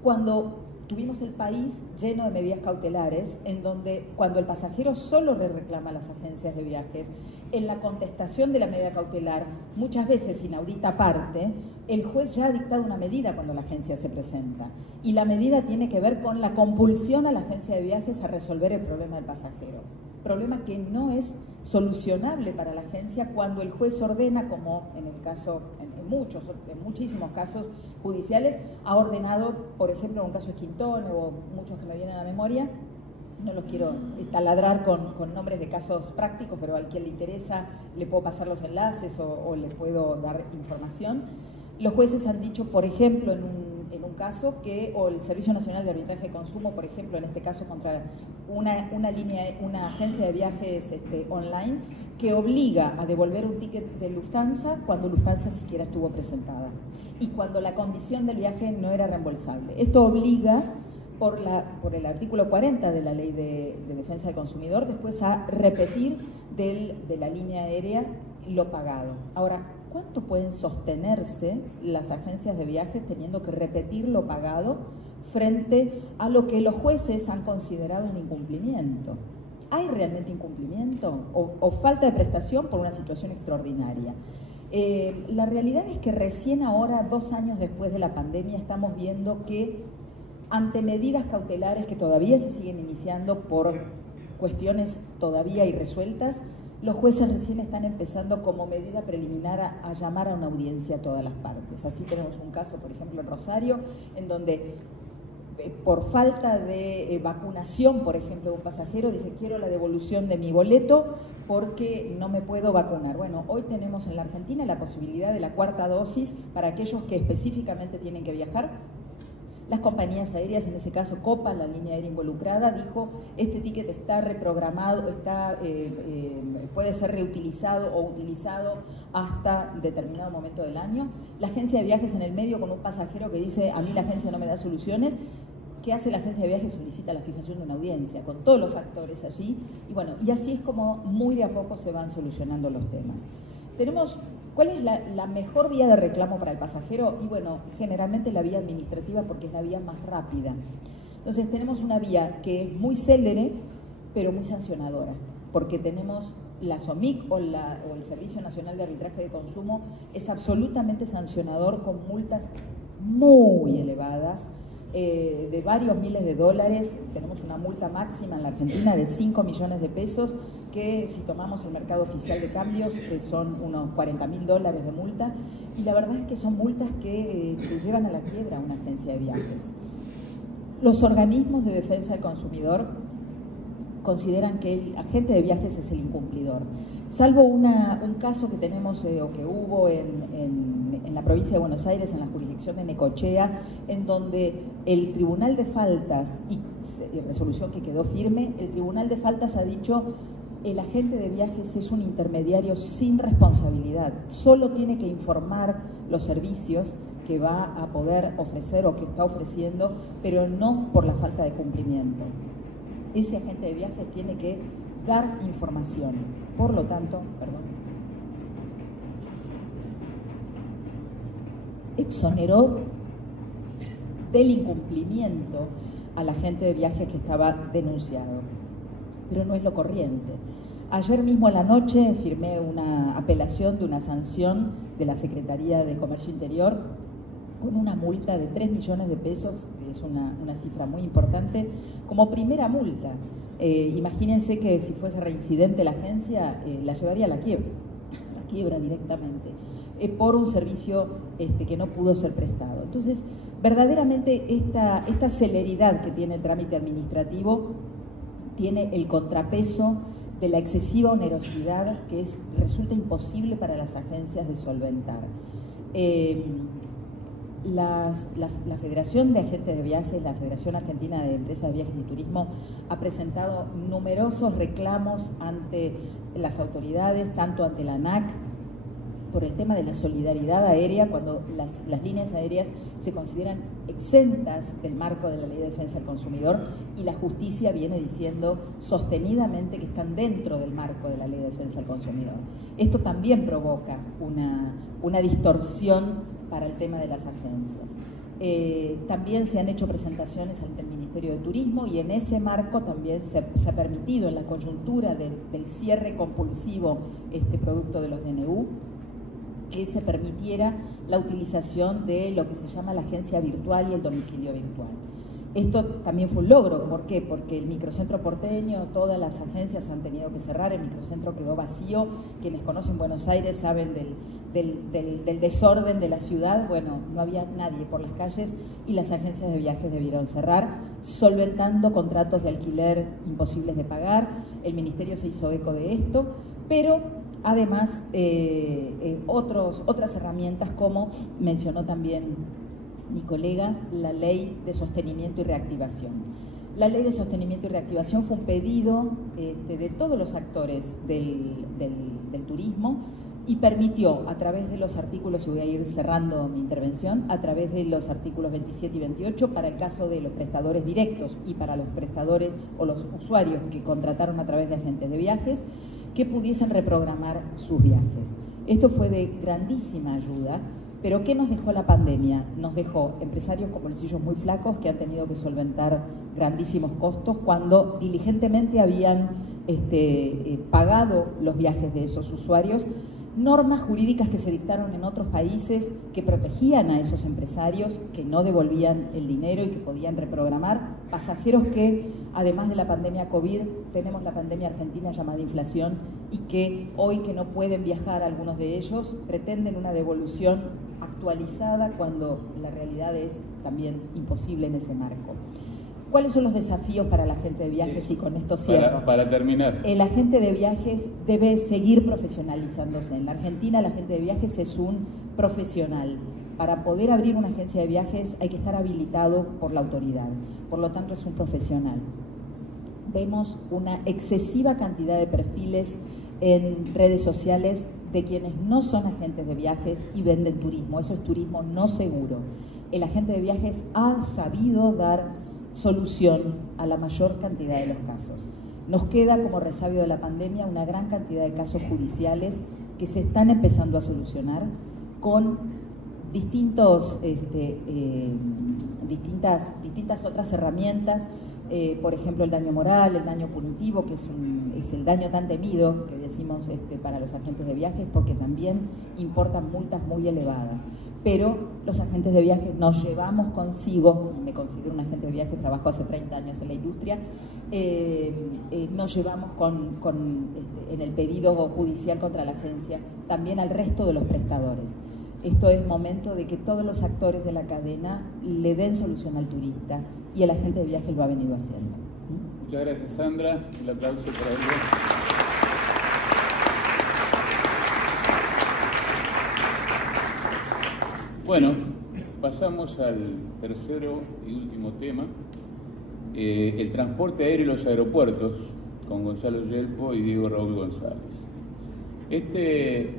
cuando tuvimos el país lleno de medidas cautelares, en donde cuando el pasajero solo le reclama a las agencias de viajes, en la contestación de la medida cautelar, muchas veces inaudita aparte, el juez ya ha dictado una medida cuando la agencia se presenta. Y la medida tiene que ver con la compulsión a la agencia de viajes a resolver el problema del pasajero. Problema que no es solucionable para la agencia cuando el juez ordena, como en el caso, en muchísimos casos judiciales, ha ordenado, por ejemplo, en un caso Esquintone o muchos que me vienen a la memoria, no los quiero taladrar con nombres de casos prácticos, pero al quien le interesa le puedo pasar los enlaces o le puedo dar información. Los jueces han dicho, por ejemplo, en un caso que, o el Servicio Nacional de Arbitraje de Consumo, por ejemplo, en este caso contra una agencia de viajes online, que obliga a devolver un ticket de Lufthansa cuando Lufthansa siquiera estuvo presentada y cuando la condición del viaje no era reembolsable. Esto obliga, por el artículo 40 de la Ley de Defensa del Consumidor, después a repetir de la línea aérea lo pagado. Ahora, ¿cuánto pueden sostenerse las agencias de viajes teniendo que repetir lo pagado frente a lo que los jueces han considerado un incumplimiento? ¿Hay realmente incumplimiento o falta de prestación por una situación extraordinaria? La realidad es que recién ahora, 2 años después de la pandemia, estamos viendo que ante medidas cautelares que todavía se siguen iniciando por cuestiones todavía irresueltas, los jueces recién están empezando como medida preliminar a llamar a una audiencia a todas las partes. Así tenemos un caso, por ejemplo, en Rosario, en donde por falta de vacunación, por ejemplo, un pasajero dice: quiero la devolución de mi boleto porque no me puedo vacunar. Bueno, hoy tenemos en la Argentina la posibilidad de la 4ª dosis para aquellos que específicamente tienen que viajar, Las compañías aéreas, en ese caso Copa, la línea aérea involucrada, dijo este ticket está reprogramado, puede ser reutilizado o utilizado hasta determinado momento del año. La agencia de viajes en el medio con un pasajero que dice a mí la agencia no me da soluciones. ¿Qué hace la agencia de viajes? Solicita la fijación de una audiencia con todos los actores allí y bueno, y así es como muy de a poco se van solucionando los temas. ¿Cuál es la mejor vía de reclamo para el pasajero? Y bueno, generalmente la vía administrativa porque es la vía más rápida. Entonces tenemos una vía que es muy célere, pero muy sancionadora, porque tenemos la SOMIC o el Servicio Nacional de Arbitraje de Consumo, es absolutamente sancionador con multas muy elevadas, de varios miles de dólares. Tenemos una multa máxima en la Argentina de 5 millones de pesos, que si tomamos el mercado oficial de cambios son unos 40.000 dólares de multa, y la verdad es que son multas que te llevan a la quiebra a una agencia de viajes. Los organismos de defensa del consumidor consideran que el agente de viajes es el incumplidor, salvo un caso que tenemos o que hubo en la provincia de Buenos Aires, en la jurisdicción de Necochea, en donde el Tribunal de Faltas, y resolución que quedó firme, el Tribunal de Faltas ha dicho el agente de viajes es un intermediario sin responsabilidad, solo tiene que informar los servicios que va a poder ofrecer o que está ofreciendo, pero no por la falta de cumplimiento. Ese agente de viajes tiene que dar información. Por lo tanto, exoneró del incumplimiento al agente de viajes que estaba denunciado. Pero no es lo corriente. Ayer mismo a la noche firmé una apelación de una sanción de la Secretaría de Comercio Interior con una multa de 3 millones de pesos, que es una cifra muy importante, como primera multa. Imagínense que si fuese reincidente la agencia, la llevaría a la quiebra directamente, por un servicio que no pudo ser prestado. Entonces, verdaderamente esta celeridad que tiene el trámite administrativo tiene el contrapeso de la excesiva onerosidad que resulta imposible para las agencias de solventar. La Federación de Agentes de Viajes, la Federación Argentina de Empresas de Viajes y Turismo, ha presentado numerosos reclamos ante las autoridades, tanto ante la ANAC, por el tema de la solidaridad aérea, cuando las líneas aéreas se consideran exentas del marco de la Ley de Defensa del Consumidor, y la justicia viene diciendo sostenidamente que están dentro del marco de la Ley de Defensa del Consumidor. Esto también provoca una distorsión para el tema de las agencias. También se han hecho presentaciones ante el Ministerio de Turismo, y en ese marco también se ha permitido, en la coyuntura del cierre compulsivo producto de los DNU, que se permitiera la utilización de lo que se llama la agencia virtual y el domicilio virtual. Esto también fue un logro. ¿Por qué? Porque el microcentro porteño, todas las agencias han tenido que cerrar, el microcentro quedó vacío. Quienes conocen Buenos Aires saben del desorden de la ciudad. Bueno, no había nadie por las calles y las agencias de viajes debieron cerrar, solventando contratos de alquiler imposibles de pagar. El Ministerio se hizo eco de esto, pero además otras herramientas, como mencionó también mi colega, la Ley de Sostenimiento y Reactivación. La Ley de Sostenimiento y Reactivación fue un pedido de todos los actores del turismo, y permitió, a través de los artículos, y voy a ir cerrando mi intervención, a través de los artículos 27 y 28, para el caso de los prestadores directos y para los prestadores o los usuarios que contrataron a través de agentes de viajes, que pudiesen reprogramar sus viajes. Esto fue de grandísima ayuda. Pero ¿qué nos dejó la pandemia? Nos dejó empresarios con bolsillos muy flacos, que han tenido que solventar grandísimos costos cuando diligentemente habían pagado los viajes de esos usuarios. Normas jurídicas que se dictaron en otros países que protegían a esos empresarios, que no devolvían el dinero y que podían reprogramar. Pasajeros que, además de la pandemia COVID, tenemos la pandemia argentina llamada inflación, y que hoy, que no pueden viajar algunos de ellos, pretenden una devolución actualizada cuando la realidad es también imposible en ese marco. ¿Cuáles son los desafíos para la agente de viajes? Y con esto cierro. Para terminar. El agente de viajes debe seguir profesionalizándose. En la Argentina, el agente de viajes es un profesional. Para poder abrir una agencia de viajes hay que estar habilitado por la autoridad, por lo tanto es un profesional. Vemos una excesiva cantidad de perfiles en redes sociales de quienes no son agentes de viajes y venden turismo. Eso es turismo no seguro. El agente de viajes ha sabido dar solución a la mayor cantidad de los casos. Nos queda como resabio de la pandemia una gran cantidad de casos judiciales que se están empezando a solucionar con distintas otras herramientas, por ejemplo el daño moral, el daño punitivo, que es el daño tan temido que decimos para los agentes de viajes, porque también importan multas muy elevadas. Pero los agentes de viajes nos llevamos consigo, y me considero un agente de viajes, trabajo hace 30 años en la industria, nos llevamos en el pedido judicial contra la agencia también al resto de los prestadores. Esto es momento de que todos los actores de la cadena le den solución al turista, y el agente de viajes lo ha venido haciendo. Muchas gracias, Sandra. Un aplauso para ella. Bueno, pasamos al tercero y último tema, el transporte aéreo y los aeropuertos, con Gonzalo Yelpo y Diego Raúl González. Este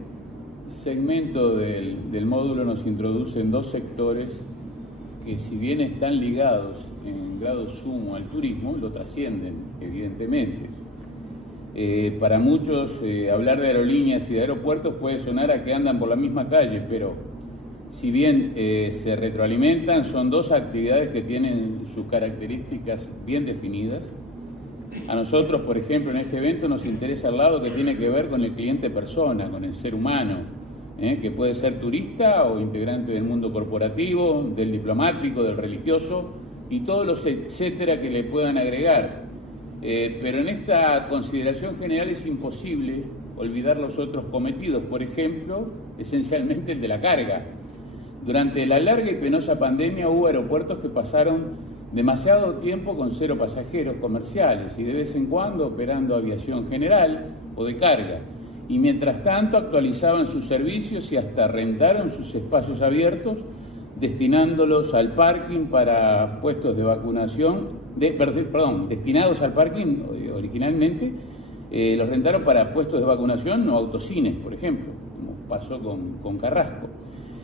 segmento del módulo nos introduce en dos sectores que, si bien están ligados en grado sumo al turismo, lo trascienden, evidentemente. Para muchos, hablar de aerolíneas y de aeropuertos puede sonar a que andan por la misma calle, pero si bien se retroalimentan, son dos actividades que tienen sus características bien definidas. A nosotros, por ejemplo, en este evento nos interesa el lado que tiene que ver con el cliente persona, con el ser humano, que puede ser turista o integrante del mundo corporativo, del diplomático, del religioso y todos los etcétera que le puedan agregar. Pero en esta consideración general es imposible olvidar los otros cometidos, por ejemplo, esencialmente el de la carga. Durante la larga y penosa pandemia hubo aeropuertos que pasaron demasiado tiempo con 0 pasajeros comerciales y de vez en cuando operando aviación general o de carga. Y mientras tanto actualizaban sus servicios y hasta rentaron sus espacios abiertos, destinándolos al parking para puestos de vacunación, destinados al parking originalmente, los rentaron para puestos de vacunación o autocines, por ejemplo, como pasó con Carrasco.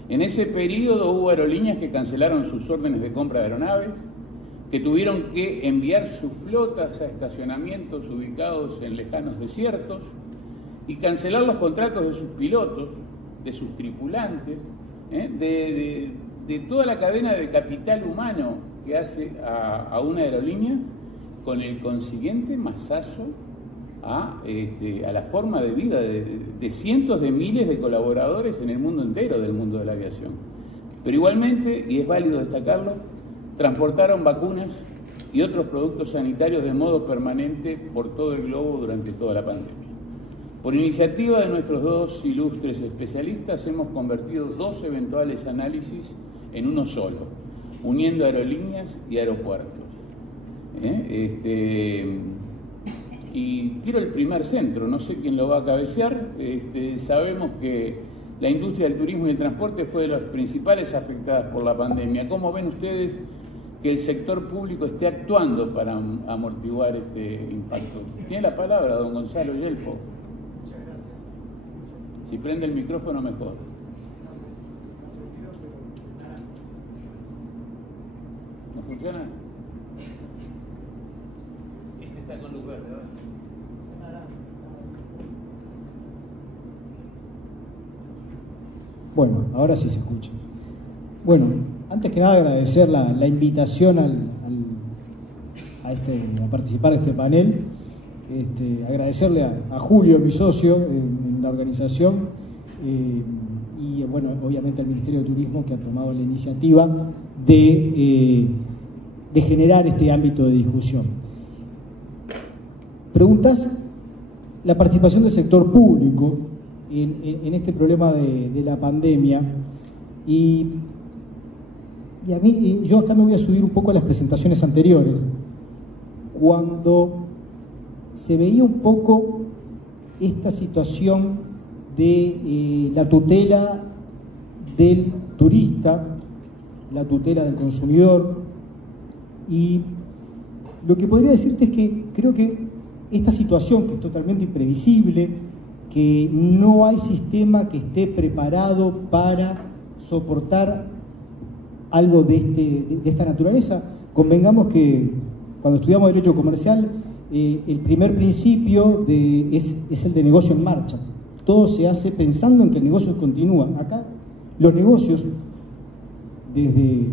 En ese periodo hubo aerolíneas que cancelaron sus órdenes de compra de aeronaves, que tuvieron que enviar sus flotas a estacionamientos ubicados en lejanos desiertos y cancelar los contratos de sus pilotos, de sus tripulantes, de toda la cadena de capital humano que hace a una aerolínea, con el consiguiente masazo a la forma de vida de cientos de miles de colaboradores en el mundo entero del mundo de la aviación. Pero igualmente, y es válido destacarlo, transportaron vacunas y otros productos sanitarios de modo permanente por todo el globo durante toda la pandemia. Por iniciativa de nuestros dos ilustres especialistas hemos convertido dos eventuales análisis en uno solo, uniendo aerolíneas y aeropuertos. Y tiro el primer centro, no sé quién lo va a cabecear. Sabemos que la industria del turismo y el transporte fue de las principales afectadas por la pandemia. ¿Cómo ven ustedes que el sector público esté actuando para amortiguar este impacto? Tiene la palabra don Gonzalo Yelpo. Muchas gracias. Si prende el micrófono, mejor. ¿No funciona? Este está con luz verde, ¿verdad? Bueno, ahora sí se escucha. Bueno, antes que nada agradecer la invitación a participar de este panel. Agradecerle a Julio, mi socio en la organización, y bueno, obviamente al Ministerio de Turismo, que ha tomado la iniciativa de generar este ámbito de discusión. Preguntas, la participación del sector público en este problema de la pandemia, y a mí, yo acá me voy a subir un poco a las presentaciones anteriores, cuando se veía un poco esta situación de la tutela del turista, la tutela del consumidor, y lo que podría decirte es que creo que esta situación, que es totalmente imprevisible, que no hay sistema que esté preparado para soportar algo de esta naturaleza. Convengamos que cuando estudiamos Derecho Comercial, el primer principio es el de negocio en marcha. Todo se hace pensando en que el negocio continúa. Acá los negocios, desde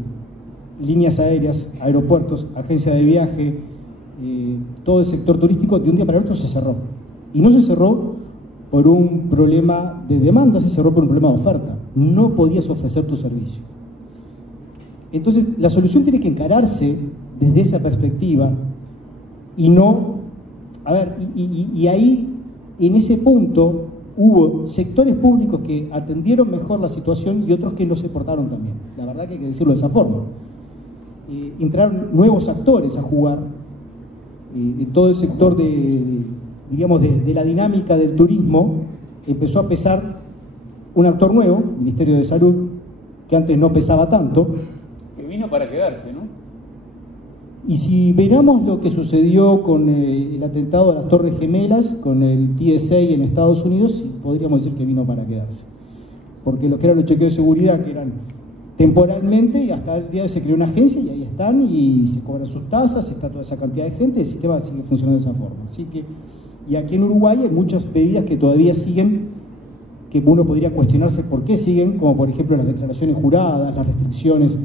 líneas aéreas, aeropuertos, agencias de viaje, todo el sector turístico, de un día para el otro se cerró. Y no se cerró por un problema de demanda, se cerró por un problema de oferta. No podías ofrecer tu servicio. Entonces, la solución tiene que encararse desde esa perspectiva y no... A ver, y ahí, en ese punto, hubo sectores públicos que atendieron mejor la situación y otros que no se portaron tan bien. La verdad que hay que decirlo de esa forma. Entraron nuevos actores a jugar en todo el sector de la dinámica del turismo. Empezó a pesar un actor nuevo, el Ministerio de Salud, que antes no pesaba tanto. Que vino para quedarse, ¿no? Y si miramos lo que sucedió con el atentado a las Torres Gemelas, con el TSA en Estados Unidos, podríamos decir que vino para quedarse. Porque los que eran los chequeos de seguridad, que eran temporalmente, y hasta el día de hoy se creó una agencia y ahí están y se cobran sus tasas, está toda esa cantidad de gente, el sistema sigue funcionando de esa forma. Así que, y aquí en Uruguay hay muchas medidas que todavía siguen, que uno podría cuestionarse por qué siguen, como por ejemplo las declaraciones juradas, las restricciones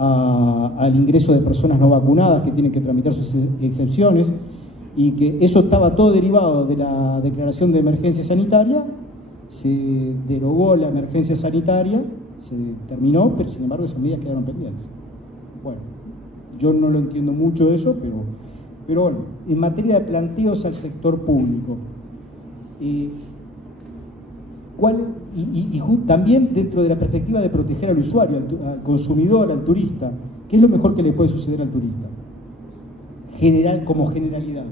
al ingreso de personas no vacunadas que tienen que tramitar sus excepciones, y que eso estaba todo derivado de la declaración de emergencia sanitaria. Se derogó la emergencia sanitaria, se terminó, pero sin embargo esas medidas quedaron pendientes. Bueno, yo no lo entiendo mucho eso, pero bueno, en materia de planteos al sector público, también dentro de la perspectiva de proteger al usuario, al consumidor, al turista, ¿qué es lo mejor que le puede suceder al turista? Como generalidad,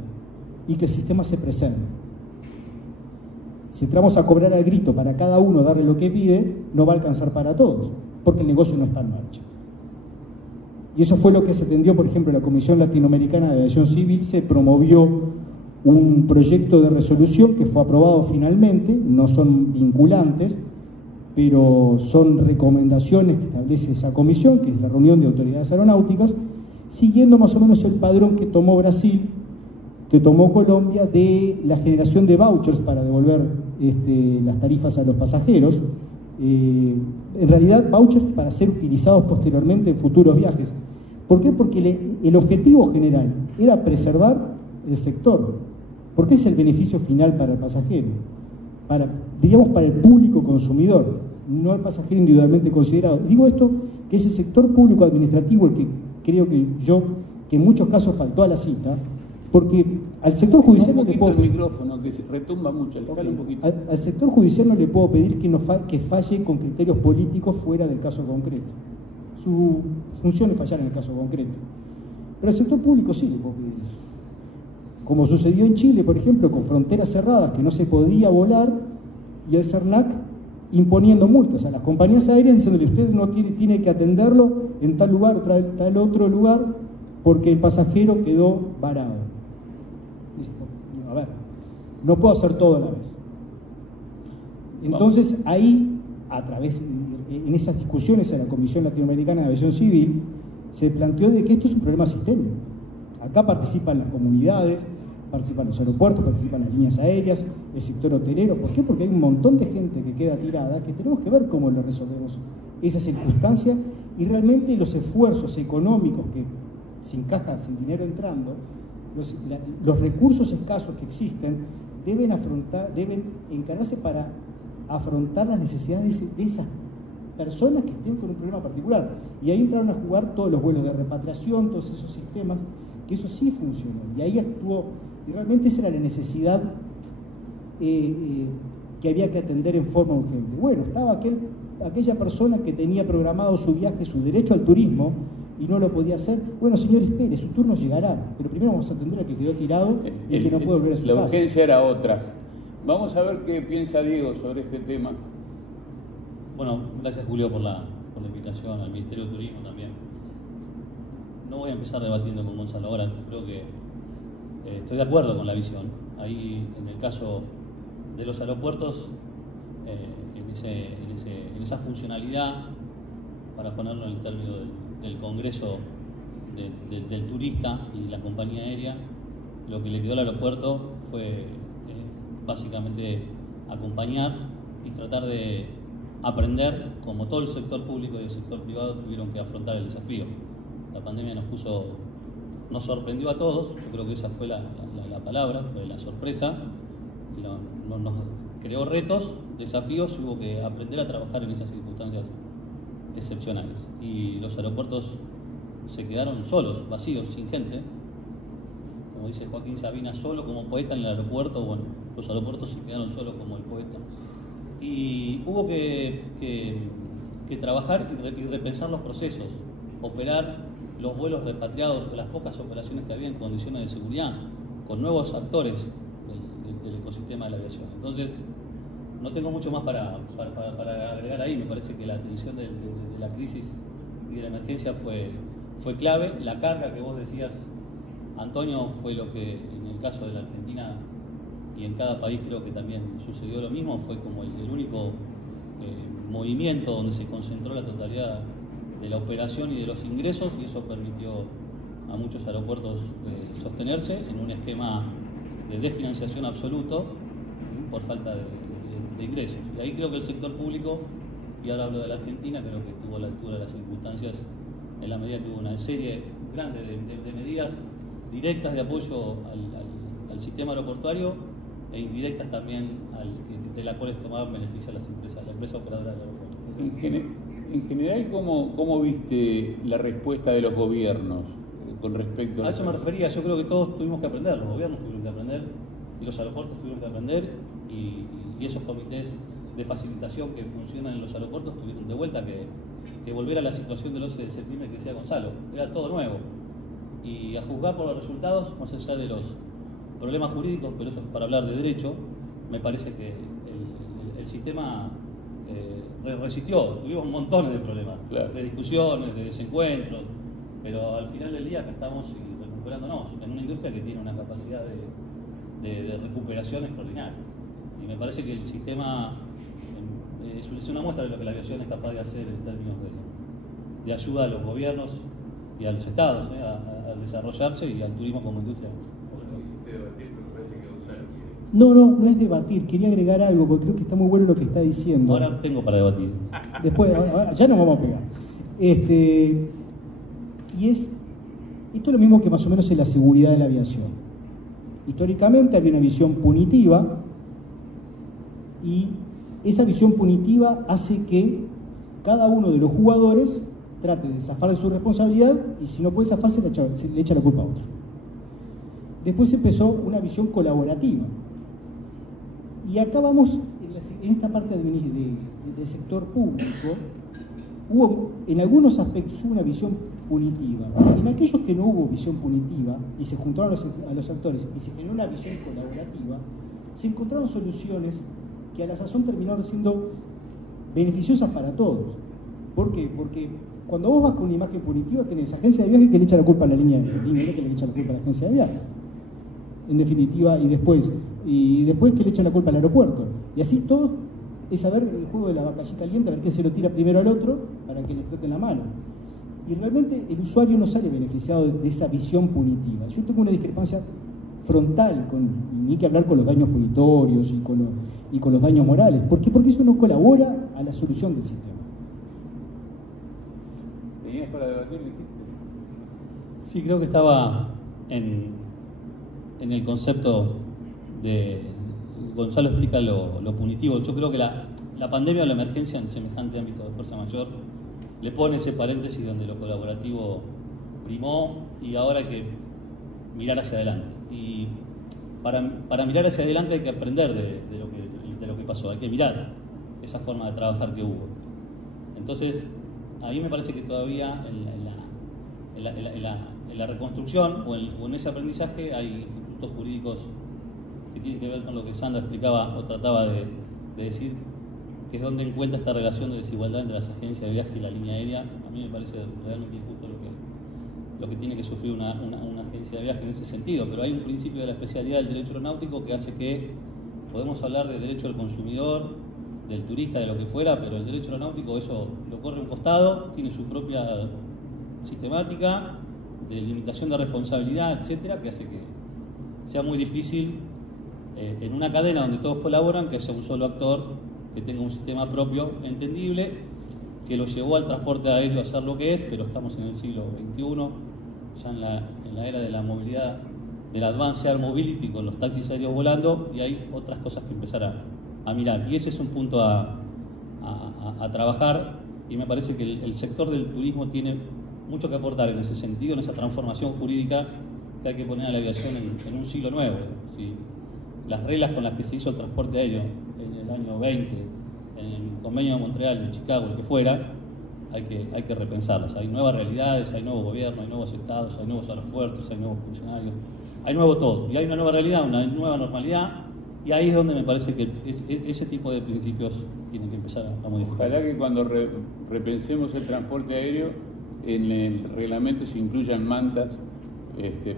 y que el sistema se preserve. Si entramos a cobrar al grito para cada uno, darle lo que pide, no va a alcanzar para todos, porque el negocio no está en marcha. Y eso fue lo que se atendió, por ejemplo, en la Comisión Latinoamericana de Aviación Civil. Se promovió un proyecto de resolución que fue aprobado finalmente, no son vinculantes, pero son recomendaciones que establece esa comisión, que es la reunión de autoridades aeronáuticas, siguiendo más o menos el padrón que tomó Brasil, que tomó Colombia, de la generación de vouchers para devolver las tarifas a los pasajeros. En realidad, vouchers para ser utilizados posteriormente en futuros viajes. ¿Por qué? Porque el objetivo general era preservar el sector, porque es el beneficio final para el pasajero, para el público consumidor, no al pasajero individualmente considerado. Digo esto, que ese sector público administrativo, el que creo que en muchos casos faltó a la cita, porque al sector judicial no le puedo pedir, micrófono, que se retumba mucho, okay, un poquito. Al sector judicial no le puedo pedir que falle con criterios políticos fuera del caso concreto. Su función es fallar en el caso concreto. Pero al sector público sí le puedo pedir eso. Como sucedió en Chile, por ejemplo, con fronteras cerradas, que no se podía volar, y el CERNAC imponiendo multas a las compañías aéreas diciéndole: usted no tiene que atenderlo en tal lugar, tal otro lugar, porque el pasajero quedó varado. A ver, no puedo hacer todo a la vez. Entonces ahí, en esas discusiones en la Comisión Latinoamericana de Aviación Civil, se planteó de que esto es un problema sistémico. Acá participan las comunidades, participan los aeropuertos, participan las líneas aéreas, el sector hotelero. ¿Por qué? Porque hay un montón de gente que queda tirada, que tenemos que ver cómo lo resolvemos esa circunstancia, y realmente los esfuerzos económicos que sin caja, sin dinero entrando, los recursos escasos que existen deben encargarse para afrontar las necesidades de esas personas que estén con un problema particular. Y ahí entraron a jugar todos los vuelos de repatriación, todos esos sistemas, que eso sí funcionó. Y ahí actuó, y realmente esa era la necesidad que había que atender en forma urgente. Bueno, estaba aquella persona que tenía programado su viaje, su derecho al turismo, y no lo podía hacer. Bueno, señor, espere, su turno llegará, pero primero vamos a atender al que quedó tirado y que no puede volver a su casa. La urgencia era otra. Vamos a ver qué piensa Diego sobre este tema. Bueno, gracias, Julio, por la invitación, al Ministerio de Turismo también. No voy a empezar debatiendo con Gonzalo ahora, creo que estoy de acuerdo con la visión. Ahí, en el caso de los aeropuertos, en esa funcionalidad, para ponerlo en el término del Congreso del turista y la compañía aérea, lo que le quedó al aeropuerto fue básicamente acompañar y tratar de aprender, como todo el sector público y el sector privado tuvieron que afrontar el desafío. La pandemia nos sorprendió a todos, yo creo que esa fue la palabra, fue la sorpresa, y nos creó retos, desafíos, y hubo que aprender a trabajar en esas circunstancias excepcionales. Y los aeropuertos se quedaron solos, vacíos, sin gente. Como dice Joaquín Sabina, solo como poeta en el aeropuerto. Bueno, los aeropuertos se quedaron solos como el poeta. Y hubo que trabajar y repensar los procesos, operar los vuelos repatriados o las pocas operaciones que había en condiciones de seguridad, con nuevos actores del ecosistema de la aviación. Entonces, no tengo mucho más para agregar ahí. Me parece que la atención de la crisis y de la emergencia fue clave. La carga que vos decías, Antonio, fue lo que en el caso de la Argentina y en cada país creo que también sucedió lo mismo, fue como el único movimiento donde se concentró la totalidad de la operación y de los ingresos, y eso permitió a muchos aeropuertos sostenerse en un esquema de desfinanciación absoluto por falta de ingresos. Y ahí creo que el sector público, y ahora hablo de la Argentina, creo que estuvo a la altura de las circunstancias en la medida que hubo una serie grande de medidas directas de apoyo al sistema aeroportuario e indirectas también de las cuales tomaban beneficio a las empresas, la empresa operadora del aeropuerto. En general, ¿cómo viste la respuesta de los gobiernos con respecto a eso? Me refería, yo creo que todos tuvimos que aprender, los gobiernos tuvieron que aprender y los aeropuertos tuvieron que aprender, y esos comités de facilitación que funcionan en los aeropuertos tuvieron de vuelta que volver a la situación del 11 de septiembre que decía Gonzalo, era todo nuevo, y a juzgar por los resultados, más allá de los problemas jurídicos, pero eso es para hablar de derecho, me parece que el sistema resistió. Tuvimos montones de problemas, claro, de discusiones, de desencuentros, pero al final del día acá estamos recuperándonos en una industria que tiene una capacidad de recuperación extraordinaria, y me parece que el sistema es una muestra de lo que la aviación es capaz de hacer en términos de ayuda a los gobiernos y a los estados a desarrollarse, y al turismo como industria. No es debatir, quería agregar algo porque creo que está muy bueno lo que está diciendo. Ahora tengo para debatir. Después, ya nos vamos a pegar. Esto es lo mismo que más o menos en la seguridad de la aviación. Históricamente había una visión punitiva, y esa visión punitiva hace que cada uno de los jugadores trate de zafar de su responsabilidad, y si no puede zafarse le echa la culpa a otro. Después empezó una visión colaborativa. Y acá vamos, en esta parte del sector público, en algunos aspectos hubo una visión punitiva. En aquellos que no hubo visión punitiva y se juntaron a los actores y se generó una visión colaborativa, se encontraron soluciones que a la sazón terminaron siendo beneficiosas para todos. ¿Por qué? Porque cuando vos vas con una imagen punitiva tenés agencia de viaje que le echa la culpa a la línea aérea que le echa la culpa a la agencia de viaje. En definitiva, y después que le echan la culpa al aeropuerto. Y así todo es saber el juego de la vaca caliente, a ver qué se lo tira primero al otro para que le explote la mano. Y realmente el usuario no sale beneficiado de esa visión punitiva. Yo tengo una discrepancia frontal, ni que hablar con los daños punitorios y con los daños morales. ¿Por qué? Porque eso no colabora a la solución del sistema. ¿Tenías para debatir? Sí, creo que estaba en el concepto de Gonzalo explica lo punitivo. Yo creo que la pandemia o la emergencia en semejante ámbito de fuerza mayor le pone ese paréntesis donde lo colaborativo primó, y ahora hay que mirar hacia adelante. Y para mirar hacia adelante hay que aprender de lo que pasó, hay que mirar esa forma de trabajar que hubo. Entonces, a mí me parece que todavía en la reconstrucción o en ese aprendizaje hay institutos jurídicos que tienen que ver con lo que Sandra explicaba o trataba de decir, que es donde encuentra esta relación de desigualdad entre las agencias de viaje y la línea aérea. A mí me parece realmente injusto lo que tiene que sufrir una agencia de viaje en ese sentido, pero hay un principio de la especialidad del derecho aeronáutico que hace que podemos hablar de derecho del consumidor, del turista, de lo que fuera, pero el derecho aeronáutico eso lo corre a un costado, tiene su propia sistemática de limitación de responsabilidad, etcétera, que hace que sea muy difícil en una cadena donde todos colaboran que haya un solo actor que tenga un sistema propio entendible, que lo llevó al transporte aéreo a ser lo que es, pero estamos en el siglo XXI, ya en la era de la movilidad, del Advanced Air Mobility, con los taxis aéreos volando, y hay otras cosas que empezar a mirar. Y ese es un punto a trabajar, y me parece que el sector del turismo tiene mucho que aportar en ese sentido, en esa transformación jurídica que hay que poner a la aviación en un siglo nuevo. ¿Sí? Las reglas con las que se hizo el transporte aéreo en el año 20, en el convenio de Montreal, de Chicago, el que fuera, hay que repensarlas. Hay nuevas realidades, hay nuevo gobierno, hay nuevos estados, hay nuevos aeropuertos, hay nuevos funcionarios, hay nuevo todo. Y hay una nueva realidad, una nueva normalidad, y ahí es donde me parece que ese tipo de principios tienen que empezar a modificar. Ojalá que cuando repensemos el transporte aéreo, en el reglamento se incluyan mantas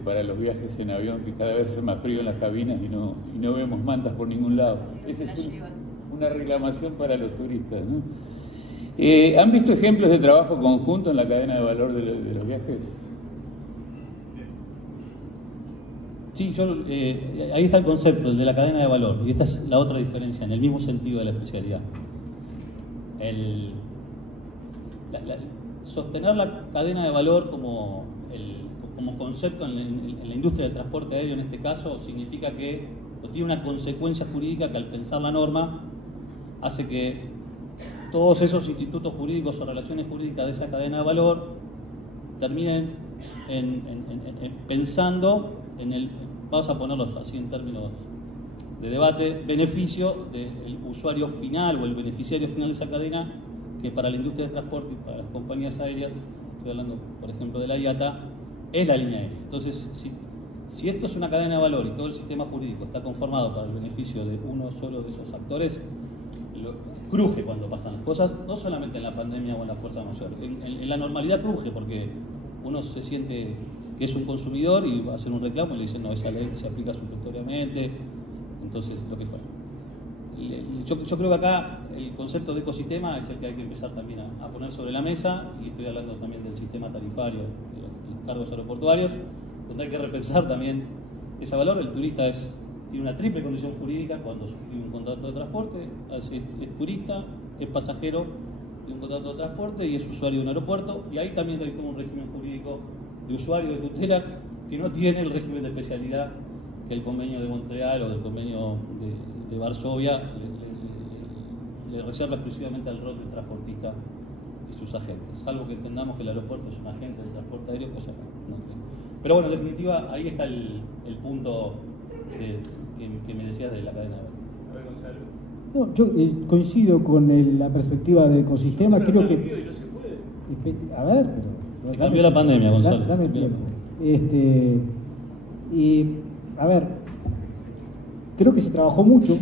para los viajes en avión, que cada vez hace más frío en las cabinas y no vemos mantas por ningún lado. Esa es una reclamación para los turistas, ¿no? ¿Han visto ejemplos de trabajo conjunto en la cadena de valor de los viajes? Sí, ahí está el concepto, el de la cadena de valor, y esta es la otra diferencia, en el mismo sentido de la especialidad. Sostener la cadena de valor como concepto en la industria del transporte aéreo, en este caso, significa que tiene una consecuencia jurídica que al pensar la norma hace que todos esos institutos jurídicos o relaciones jurídicas de esa cadena de valor terminen pensando en el, vamos a ponerlos así en términos de debate, beneficio del usuario final o el beneficiario final de esa cadena, que para la industria de transporte y para las compañías aéreas, estoy hablando por ejemplo de la IATA, es la línea aérea. Entonces, si esto es una cadena de valor y todo el sistema jurídico está conformado para el beneficio de uno solo de esos actores, cruje cuando pasan las cosas, no solamente en la pandemia o en la fuerza mayor, en la normalidad cruje, porque uno se siente que es un consumidor y va a hacer un reclamo y le dicen no, esa ley se aplica supletoriamente, entonces lo que fuera. Yo creo que acá el concepto de ecosistema es el que hay que empezar también a poner sobre la mesa, y estoy hablando también del sistema tarifario de los cargos aeroportuarios, donde hay que repensar también ese valor. El turista tiene una triple condición jurídica cuando suscribe un contrato de transporte: es turista, es pasajero de un contrato de transporte y es usuario de un aeropuerto, y ahí también hay como un régimen jurídico de usuario de tutela que no tiene el régimen de especialidad que el convenio de Montreal o del convenio de Varsovia le reserva exclusivamente al rol del transportista y sus agentes, salvo que entendamos que el aeropuerto es un agente del transporte aéreo, cosa no creo. Pero bueno, en definitiva, ahí está el punto que me decías de la cadena de valor. No, yo coincido con la perspectiva de ecosistema, creo que... A ver, pero... Cambió la pandemia, Gonzalo. Dame tiempo. A ver, creo que se trabajó mucho.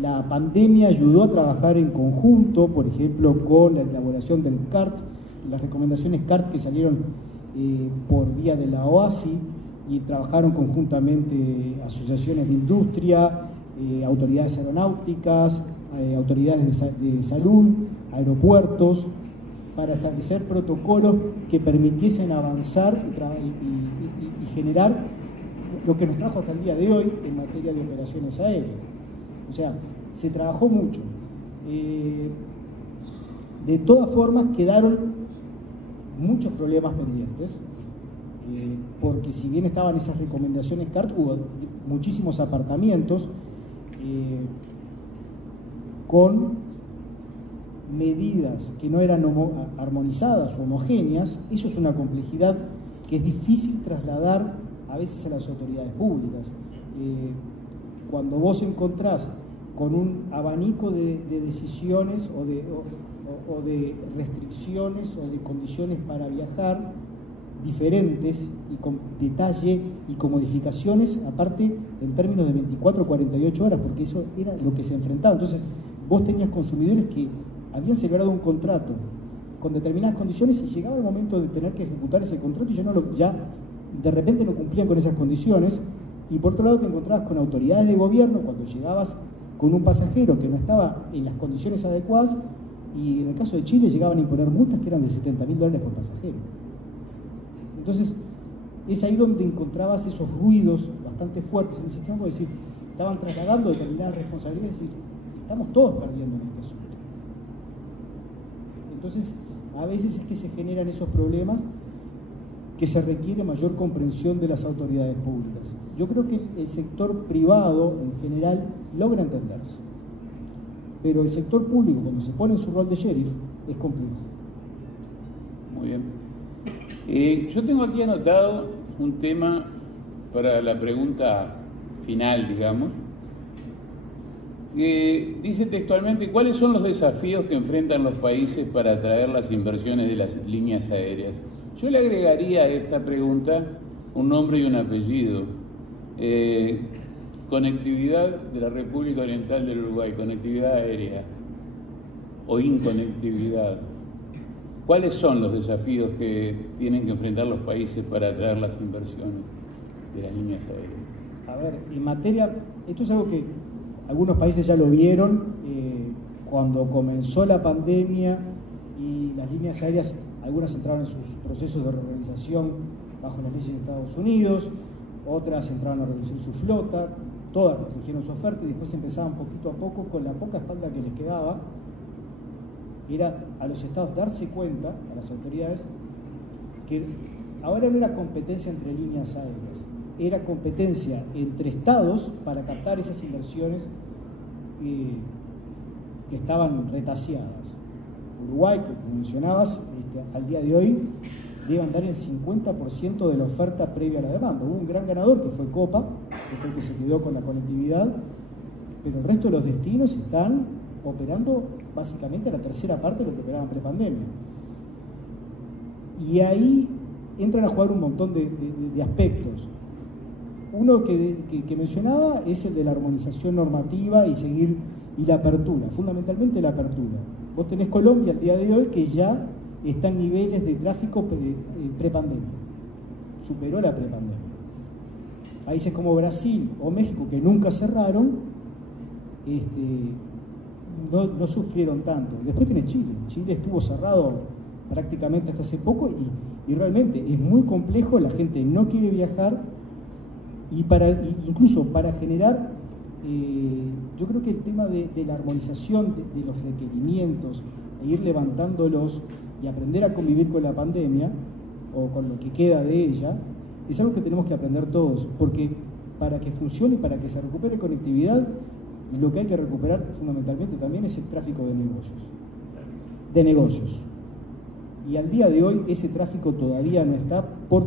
La pandemia ayudó a trabajar en conjunto, por ejemplo, con la elaboración del CART, las recomendaciones CART que salieron por vía de la OASI, y trabajaron conjuntamente asociaciones de industria, autoridades aeronáuticas, autoridades de salud, aeropuertos, para establecer protocolos que permitiesen avanzar y generar lo que nos trajo hasta el día de hoy en materia de operaciones aéreas. O sea, se trabajó mucho. De todas formas, quedaron muchos problemas pendientes, porque si bien estaban esas recomendaciones CART, hubo muchísimos apartamientos con medidas que no eran armonizadas o homogéneas. Eso es una complejidad que es difícil trasladar a veces a las autoridades públicas. Cuando vos encontrás con un abanico de decisiones o de restricciones o de condiciones para viajar diferentes y con detalle y con modificaciones, aparte en términos de 24 o 48 horas, porque eso era lo que se enfrentaba. Entonces, vos tenías consumidores que habían celebrado un contrato con determinadas condiciones y llegaba el momento de tener que ejecutar ese contrato y ya de repente no cumplían con esas condiciones. Y por otro lado te encontrabas con autoridades de gobierno cuando llegabas con un pasajero que no estaba en las condiciones adecuadas, y en el caso de Chile llegaban a imponer multas que eran de $70.000 por pasajero. Entonces, es ahí donde encontrabas esos ruidos bastante fuertes en el sistema, porque decir, estaban trasladando determinadas responsabilidades, es decir, estamos todos perdiendo en este asunto. Entonces, a veces es que se generan esos problemas que se requiere mayor comprensión de las autoridades públicas. Yo creo que el sector privado en general logra entenderse, pero el sector público, cuando se pone en su rol de sheriff, es complejo. Muy bien. Yo tengo aquí anotado un tema para la pregunta final, digamos, que dice textualmente: ¿cuáles son los desafíos que enfrentan los países para atraer las inversiones de las líneas aéreas? Yo le agregaría a esta pregunta un nombre y un apellido. Conectividad de la República Oriental del Uruguay, conectividad aérea o inconectividad. ¿Cuáles son los desafíos que tienen que enfrentar los países para atraer las inversiones de las líneas aéreas? A ver, en materia, esto es algo que algunos países ya lo vieron cuando comenzó la pandemia y las líneas aéreas, algunas entraron en sus procesos de reorganización bajo las leyes de Estados Unidos, otras entraron a reducir su flota, todas restringieron su oferta y después empezaban poquito a poco, con la poca espalda que les quedaba, era a los estados darse cuenta, a las autoridades, que ahora no era competencia entre líneas aéreas, era competencia entre estados para captar esas inversiones que estaban retaseadas. Uruguay, como mencionabas, al día de hoy debe andar el 50% de la oferta previa a la demanda. Hubo un gran ganador que fue Copa, que fue el que se quedó con la conectividad, pero el resto de los destinos están operando básicamente la tercera parte de lo que operaban prepandemia. Y ahí entran a jugar un montón de aspectos. Uno que mencionaba es el de la armonización normativa y la apertura, fundamentalmente la apertura. Vos tenés Colombia al día de hoy que ya está en niveles de tráfico prepandemia, superó la prepandemia. Países como Brasil o México, que nunca cerraron, no sufrieron tanto. Después tenés Chile. Chile estuvo cerrado prácticamente hasta hace poco y realmente es muy complejo, la gente no quiere viajar y incluso para generar, yo creo que el tema de la armonización de los requerimientos e ir levantándolos y aprender a convivir con la pandemia o con lo que queda de ella, es algo que tenemos que aprender todos, porque para que funcione, para que se recupere conectividad, lo que hay que recuperar fundamentalmente también es el tráfico de negocios. Y al día de hoy ese tráfico todavía no está por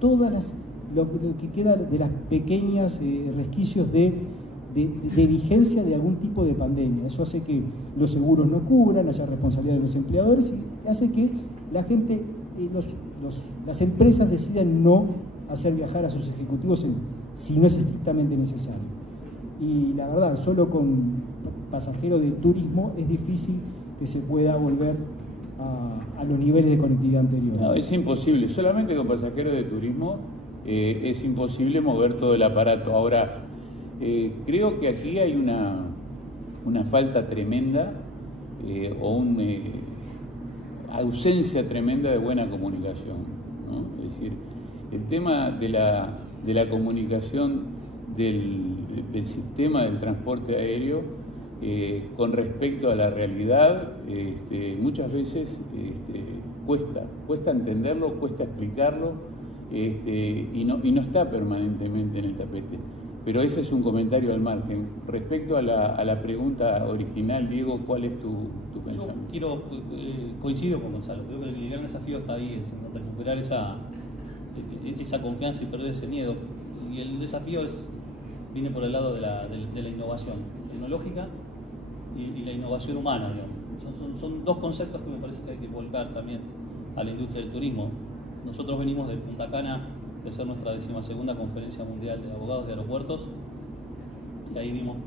todas lo que queda de las pequeñas resquicios de vigencia de algún tipo de pandemia. Eso hace que los seguros no cubran, haya responsabilidad de los empleadores y hace que la gente, las empresas decidan no hacer viajar a sus ejecutivos si no es estrictamente necesario. Y la verdad, solo con pasajeros de turismo es difícil que se pueda volver a los niveles de conectividad anteriores. No, es imposible. Solamente con pasajeros de turismo es imposible mover todo el aparato. Ahora, creo que aquí hay una falta tremenda o una ausencia tremenda de buena comunicación, ¿no? Es decir, el tema de la comunicación del sistema del transporte aéreo con respecto a la realidad, muchas veces cuesta entenderlo, cuesta explicarlo, y no está permanentemente en el tapete. Pero ese es un comentario al margen. Respecto a la pregunta original, Diego, ¿cuál es tu pensamiento? Yo coincido con Gonzalo, creo que el gran desafío está ahí, es recuperar esa confianza y perder ese miedo. Y el desafío viene por el lado de la innovación tecnológica y la innovación humana, digamos. Son dos conceptos que me parece que hay que volcar también a la industria del turismo. Nosotros venimos de Punta Cana, de ser nuestra 12ª conferencia mundial de abogados de aeropuertos, y ahí vimos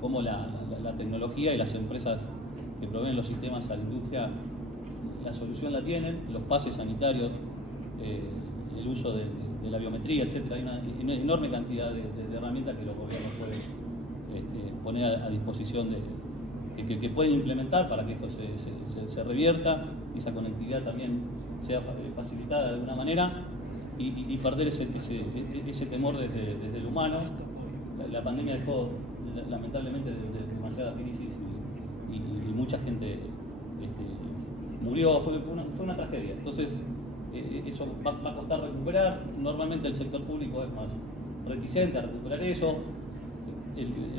cómo la tecnología y las empresas que proveen los sistemas a la industria la solución la tienen, los pases sanitarios, el uso de la biometría, etcétera. Hay una enorme cantidad de herramientas que los gobiernos pueden poner a disposición que pueden implementar para que esto se revierta y esa conectividad también sea facilitada de alguna manera y perder ese temor desde el humano. La pandemia dejó lamentablemente demasiada crisis y mucha gente murió, fue una tragedia. Entonces eso va a costar recuperar. Normalmente el sector público es más reticente a recuperar eso.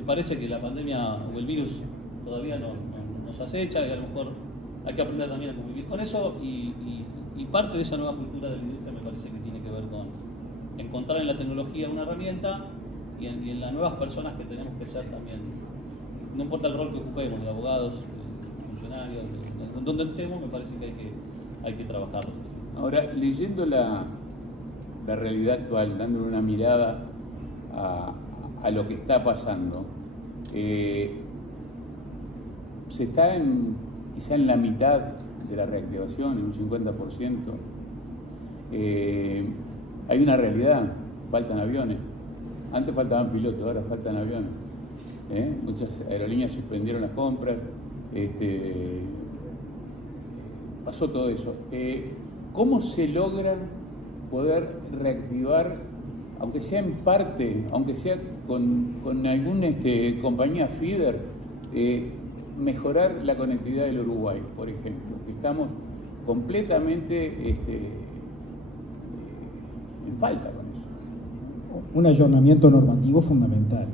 Parece que la pandemia o el virus todavía nos acecha y a lo mejor hay que aprender también a convivir con eso y parte de esa nueva cultura de la industria me parece que tiene que ver con encontrar en la tecnología una herramienta y en las nuevas personas que tenemos que ser también, no importa el rol que ocupemos, de abogados, funcionarios, donde estemos, me parece que hay que trabajarlo. Ahora, leyendo la realidad actual, dándole una mirada a lo que está pasando, se está quizá en la mitad de la reactivación, en un 50%. Hay una realidad, faltan aviones. Antes faltaban pilotos, ahora faltan aviones. Muchas aerolíneas suspendieron las compras. Pasó todo eso. ¿Cómo se logra poder reactivar, aunque sea en parte, aunque sea con alguna compañía feeder, mejorar la conectividad del Uruguay, por ejemplo, que estamos completamente en falta con eso? Un ayornamiento normativo fundamental.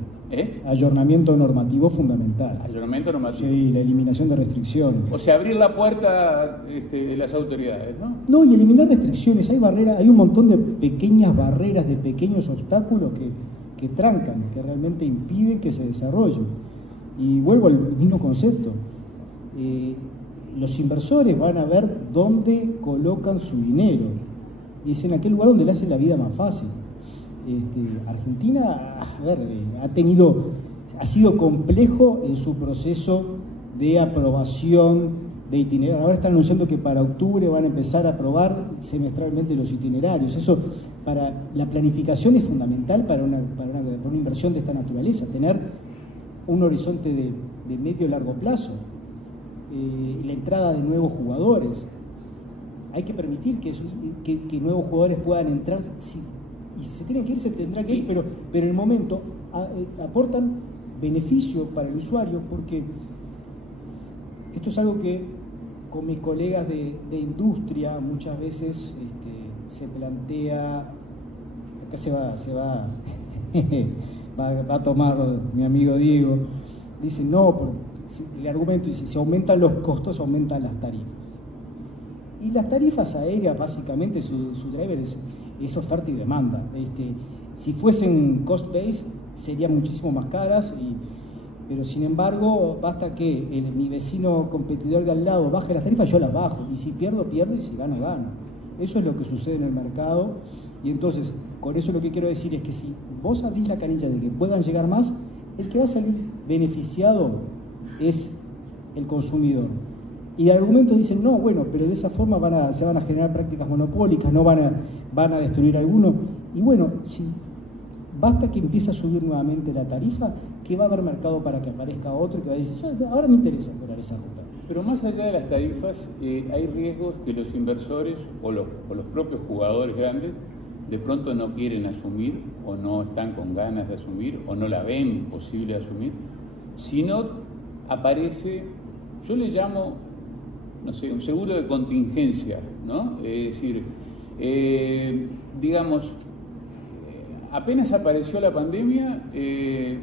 Ayornamiento normativo fundamental. Ayornamiento normativo. Sí, la eliminación de restricciones. O sea, abrir la puerta de las autoridades, ¿no? No, y eliminar restricciones. Hay barreras, hay un montón de pequeñas barreras, de pequeños obstáculos que trancan, que realmente impiden que se desarrolle. Y vuelvo al mismo concepto. Los inversores van a ver dónde colocan su dinero. Y es en aquel lugar donde le hacen la vida más fácil. Argentina, ha sido complejo en su proceso de aprobación de itinerarios. Ahora están anunciando que para octubre van a empezar a aprobar semestralmente los itinerarios. Eso, para la planificación, es fundamental para una inversión de esta naturaleza, tener un horizonte de medio y largo plazo, la entrada de nuevos jugadores. Hay que permitir que nuevos jugadores puedan entrar. Y si se tienen que ir, se tendrá que ir, pero en el momento aportan beneficio para el usuario, porque esto es algo que con mis colegas de industria muchas veces se plantea. Acá se va va a tomar mi amigo Diego. Dice, no, el argumento dice, si aumentan los costos, aumentan las tarifas. Y las tarifas aéreas, básicamente, su driver es oferta y demanda. Si fuesen cost-based, serían muchísimo más caras, pero sin embargo, basta que mi vecino competidor de al lado baje las tarifas, yo las bajo. Y si pierdo, pierdo, y si gano, gano. Eso es lo que sucede en el mercado. Y entonces, con eso lo que quiero decir es que si vos abrís la canilla de que puedan llegar más, el que va a salir beneficiado es el consumidor. Y argumentos dicen, no, bueno, pero de esa forma se van a generar prácticas monopólicas, no van a destruir alguno. Y bueno, si basta que empiece a subir nuevamente la tarifa, que va a haber mercado para que aparezca otro que va a decir, ahora me interesa explorar esa ruta. Pero más allá de las tarifas, hay riesgos que los inversores o los propios jugadores grandes de pronto no quieren asumir, o no están con ganas de asumir, o no la ven posible asumir, si no aparece, yo le llamo, no sé, un seguro de contingencia, ¿no? Es decir, digamos, apenas apareció la pandemia,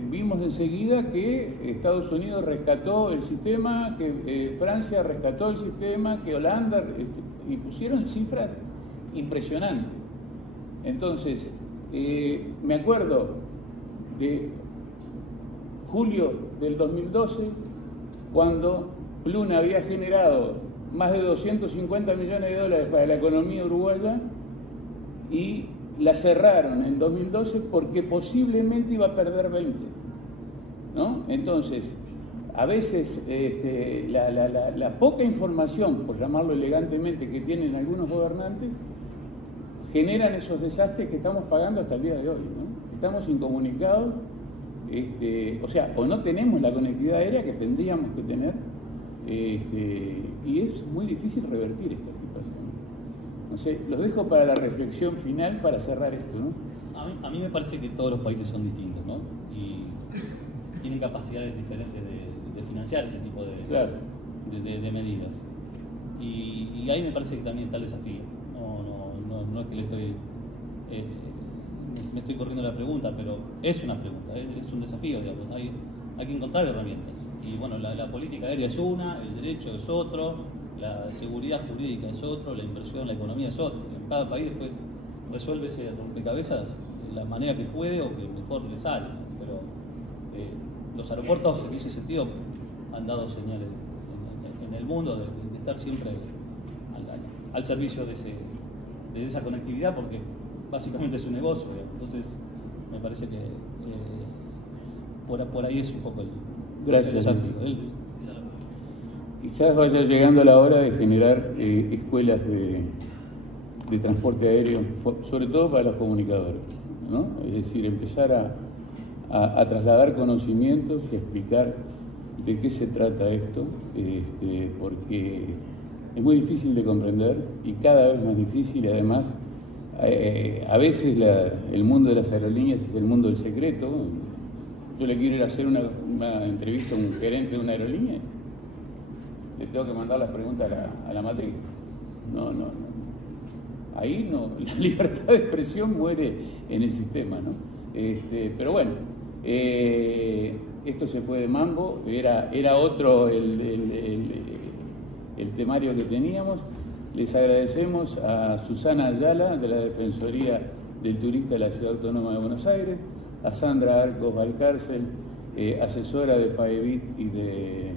vimos enseguida que Estados Unidos rescató el sistema, que Francia rescató el sistema, que Holanda, y pusieron cifras impresionantes. Entonces, me acuerdo de julio del 2012, cuando Pluna había generado más de 250 millones de dólares para la economía uruguaya y la cerraron en 2012 porque posiblemente iba a perder 20. ¿no? Entonces, a veces la poca información, por llamarlo elegantemente, que tienen algunos gobernantes, generan esos desastres que estamos pagando hasta el día de hoy, ¿no? Estamos incomunicados, o no tenemos la conectividad aérea que tendríamos que tener, y es muy difícil revertir esta situación. No sé, los dejo para la reflexión final para cerrar esto, ¿no? A mí me parece que todos los países son distintos, ¿no? Y tienen capacidades diferentes de financiar ese tipo de medidas. Y ahí me parece que también está el desafío. No es que me estoy corriendo la pregunta, pero es una pregunta, es un desafío, digamos. Hay que encontrar herramientas. Y bueno, la política aérea es una, el derecho es otro, la seguridad jurídica es otro, la inversión, la economía es otro. En cada país después resuelve ese rompecabezas de la manera que puede o que mejor le sale. Pero los aeropuertos en ese sentido han dado señales en el mundo de estar siempre al servicio de esa conectividad, porque básicamente es un negocio. Entonces me parece que por ahí es un poco el desafío. Quizás vaya llegando la hora de generar escuelas de transporte aéreo, sobre todo para los comunicadores, ¿no? Es decir, empezar a trasladar conocimientos y explicar de qué se trata esto, porque es muy difícil de comprender y cada vez más difícil. Además, a veces el mundo de las aerolíneas es el mundo del secreto. Yo le quiero ir a hacer una entrevista a un gerente de una aerolínea, le tengo que mandar las preguntas a la matriz. No. Ahí no, la libertad de expresión muere en el sistema, ¿no? Pero bueno, esto se fue de mambo, era otro el temario que teníamos. Les agradecemos a Susana Ayala, de la Defensoría del Turista de la Ciudad Autónoma de Buenos Aires, a Sandra Arcos Valcárcel, asesora de FAEBIT y de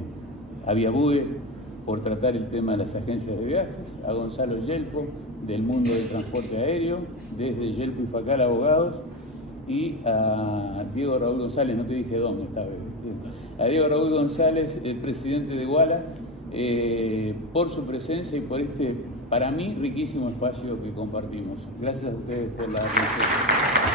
Aviabue, por tratar el tema de las agencias de viajes, a Gonzalo Yelpo, del mundo del transporte aéreo, desde Yelpo y Facal Abogados, y a Diego Raúl González, no te dije dónde esta vez, a Diego Raúl González, el presidente de Wala, por su presencia y por este, para mí, riquísimo espacio que compartimos. Gracias a ustedes por la atención.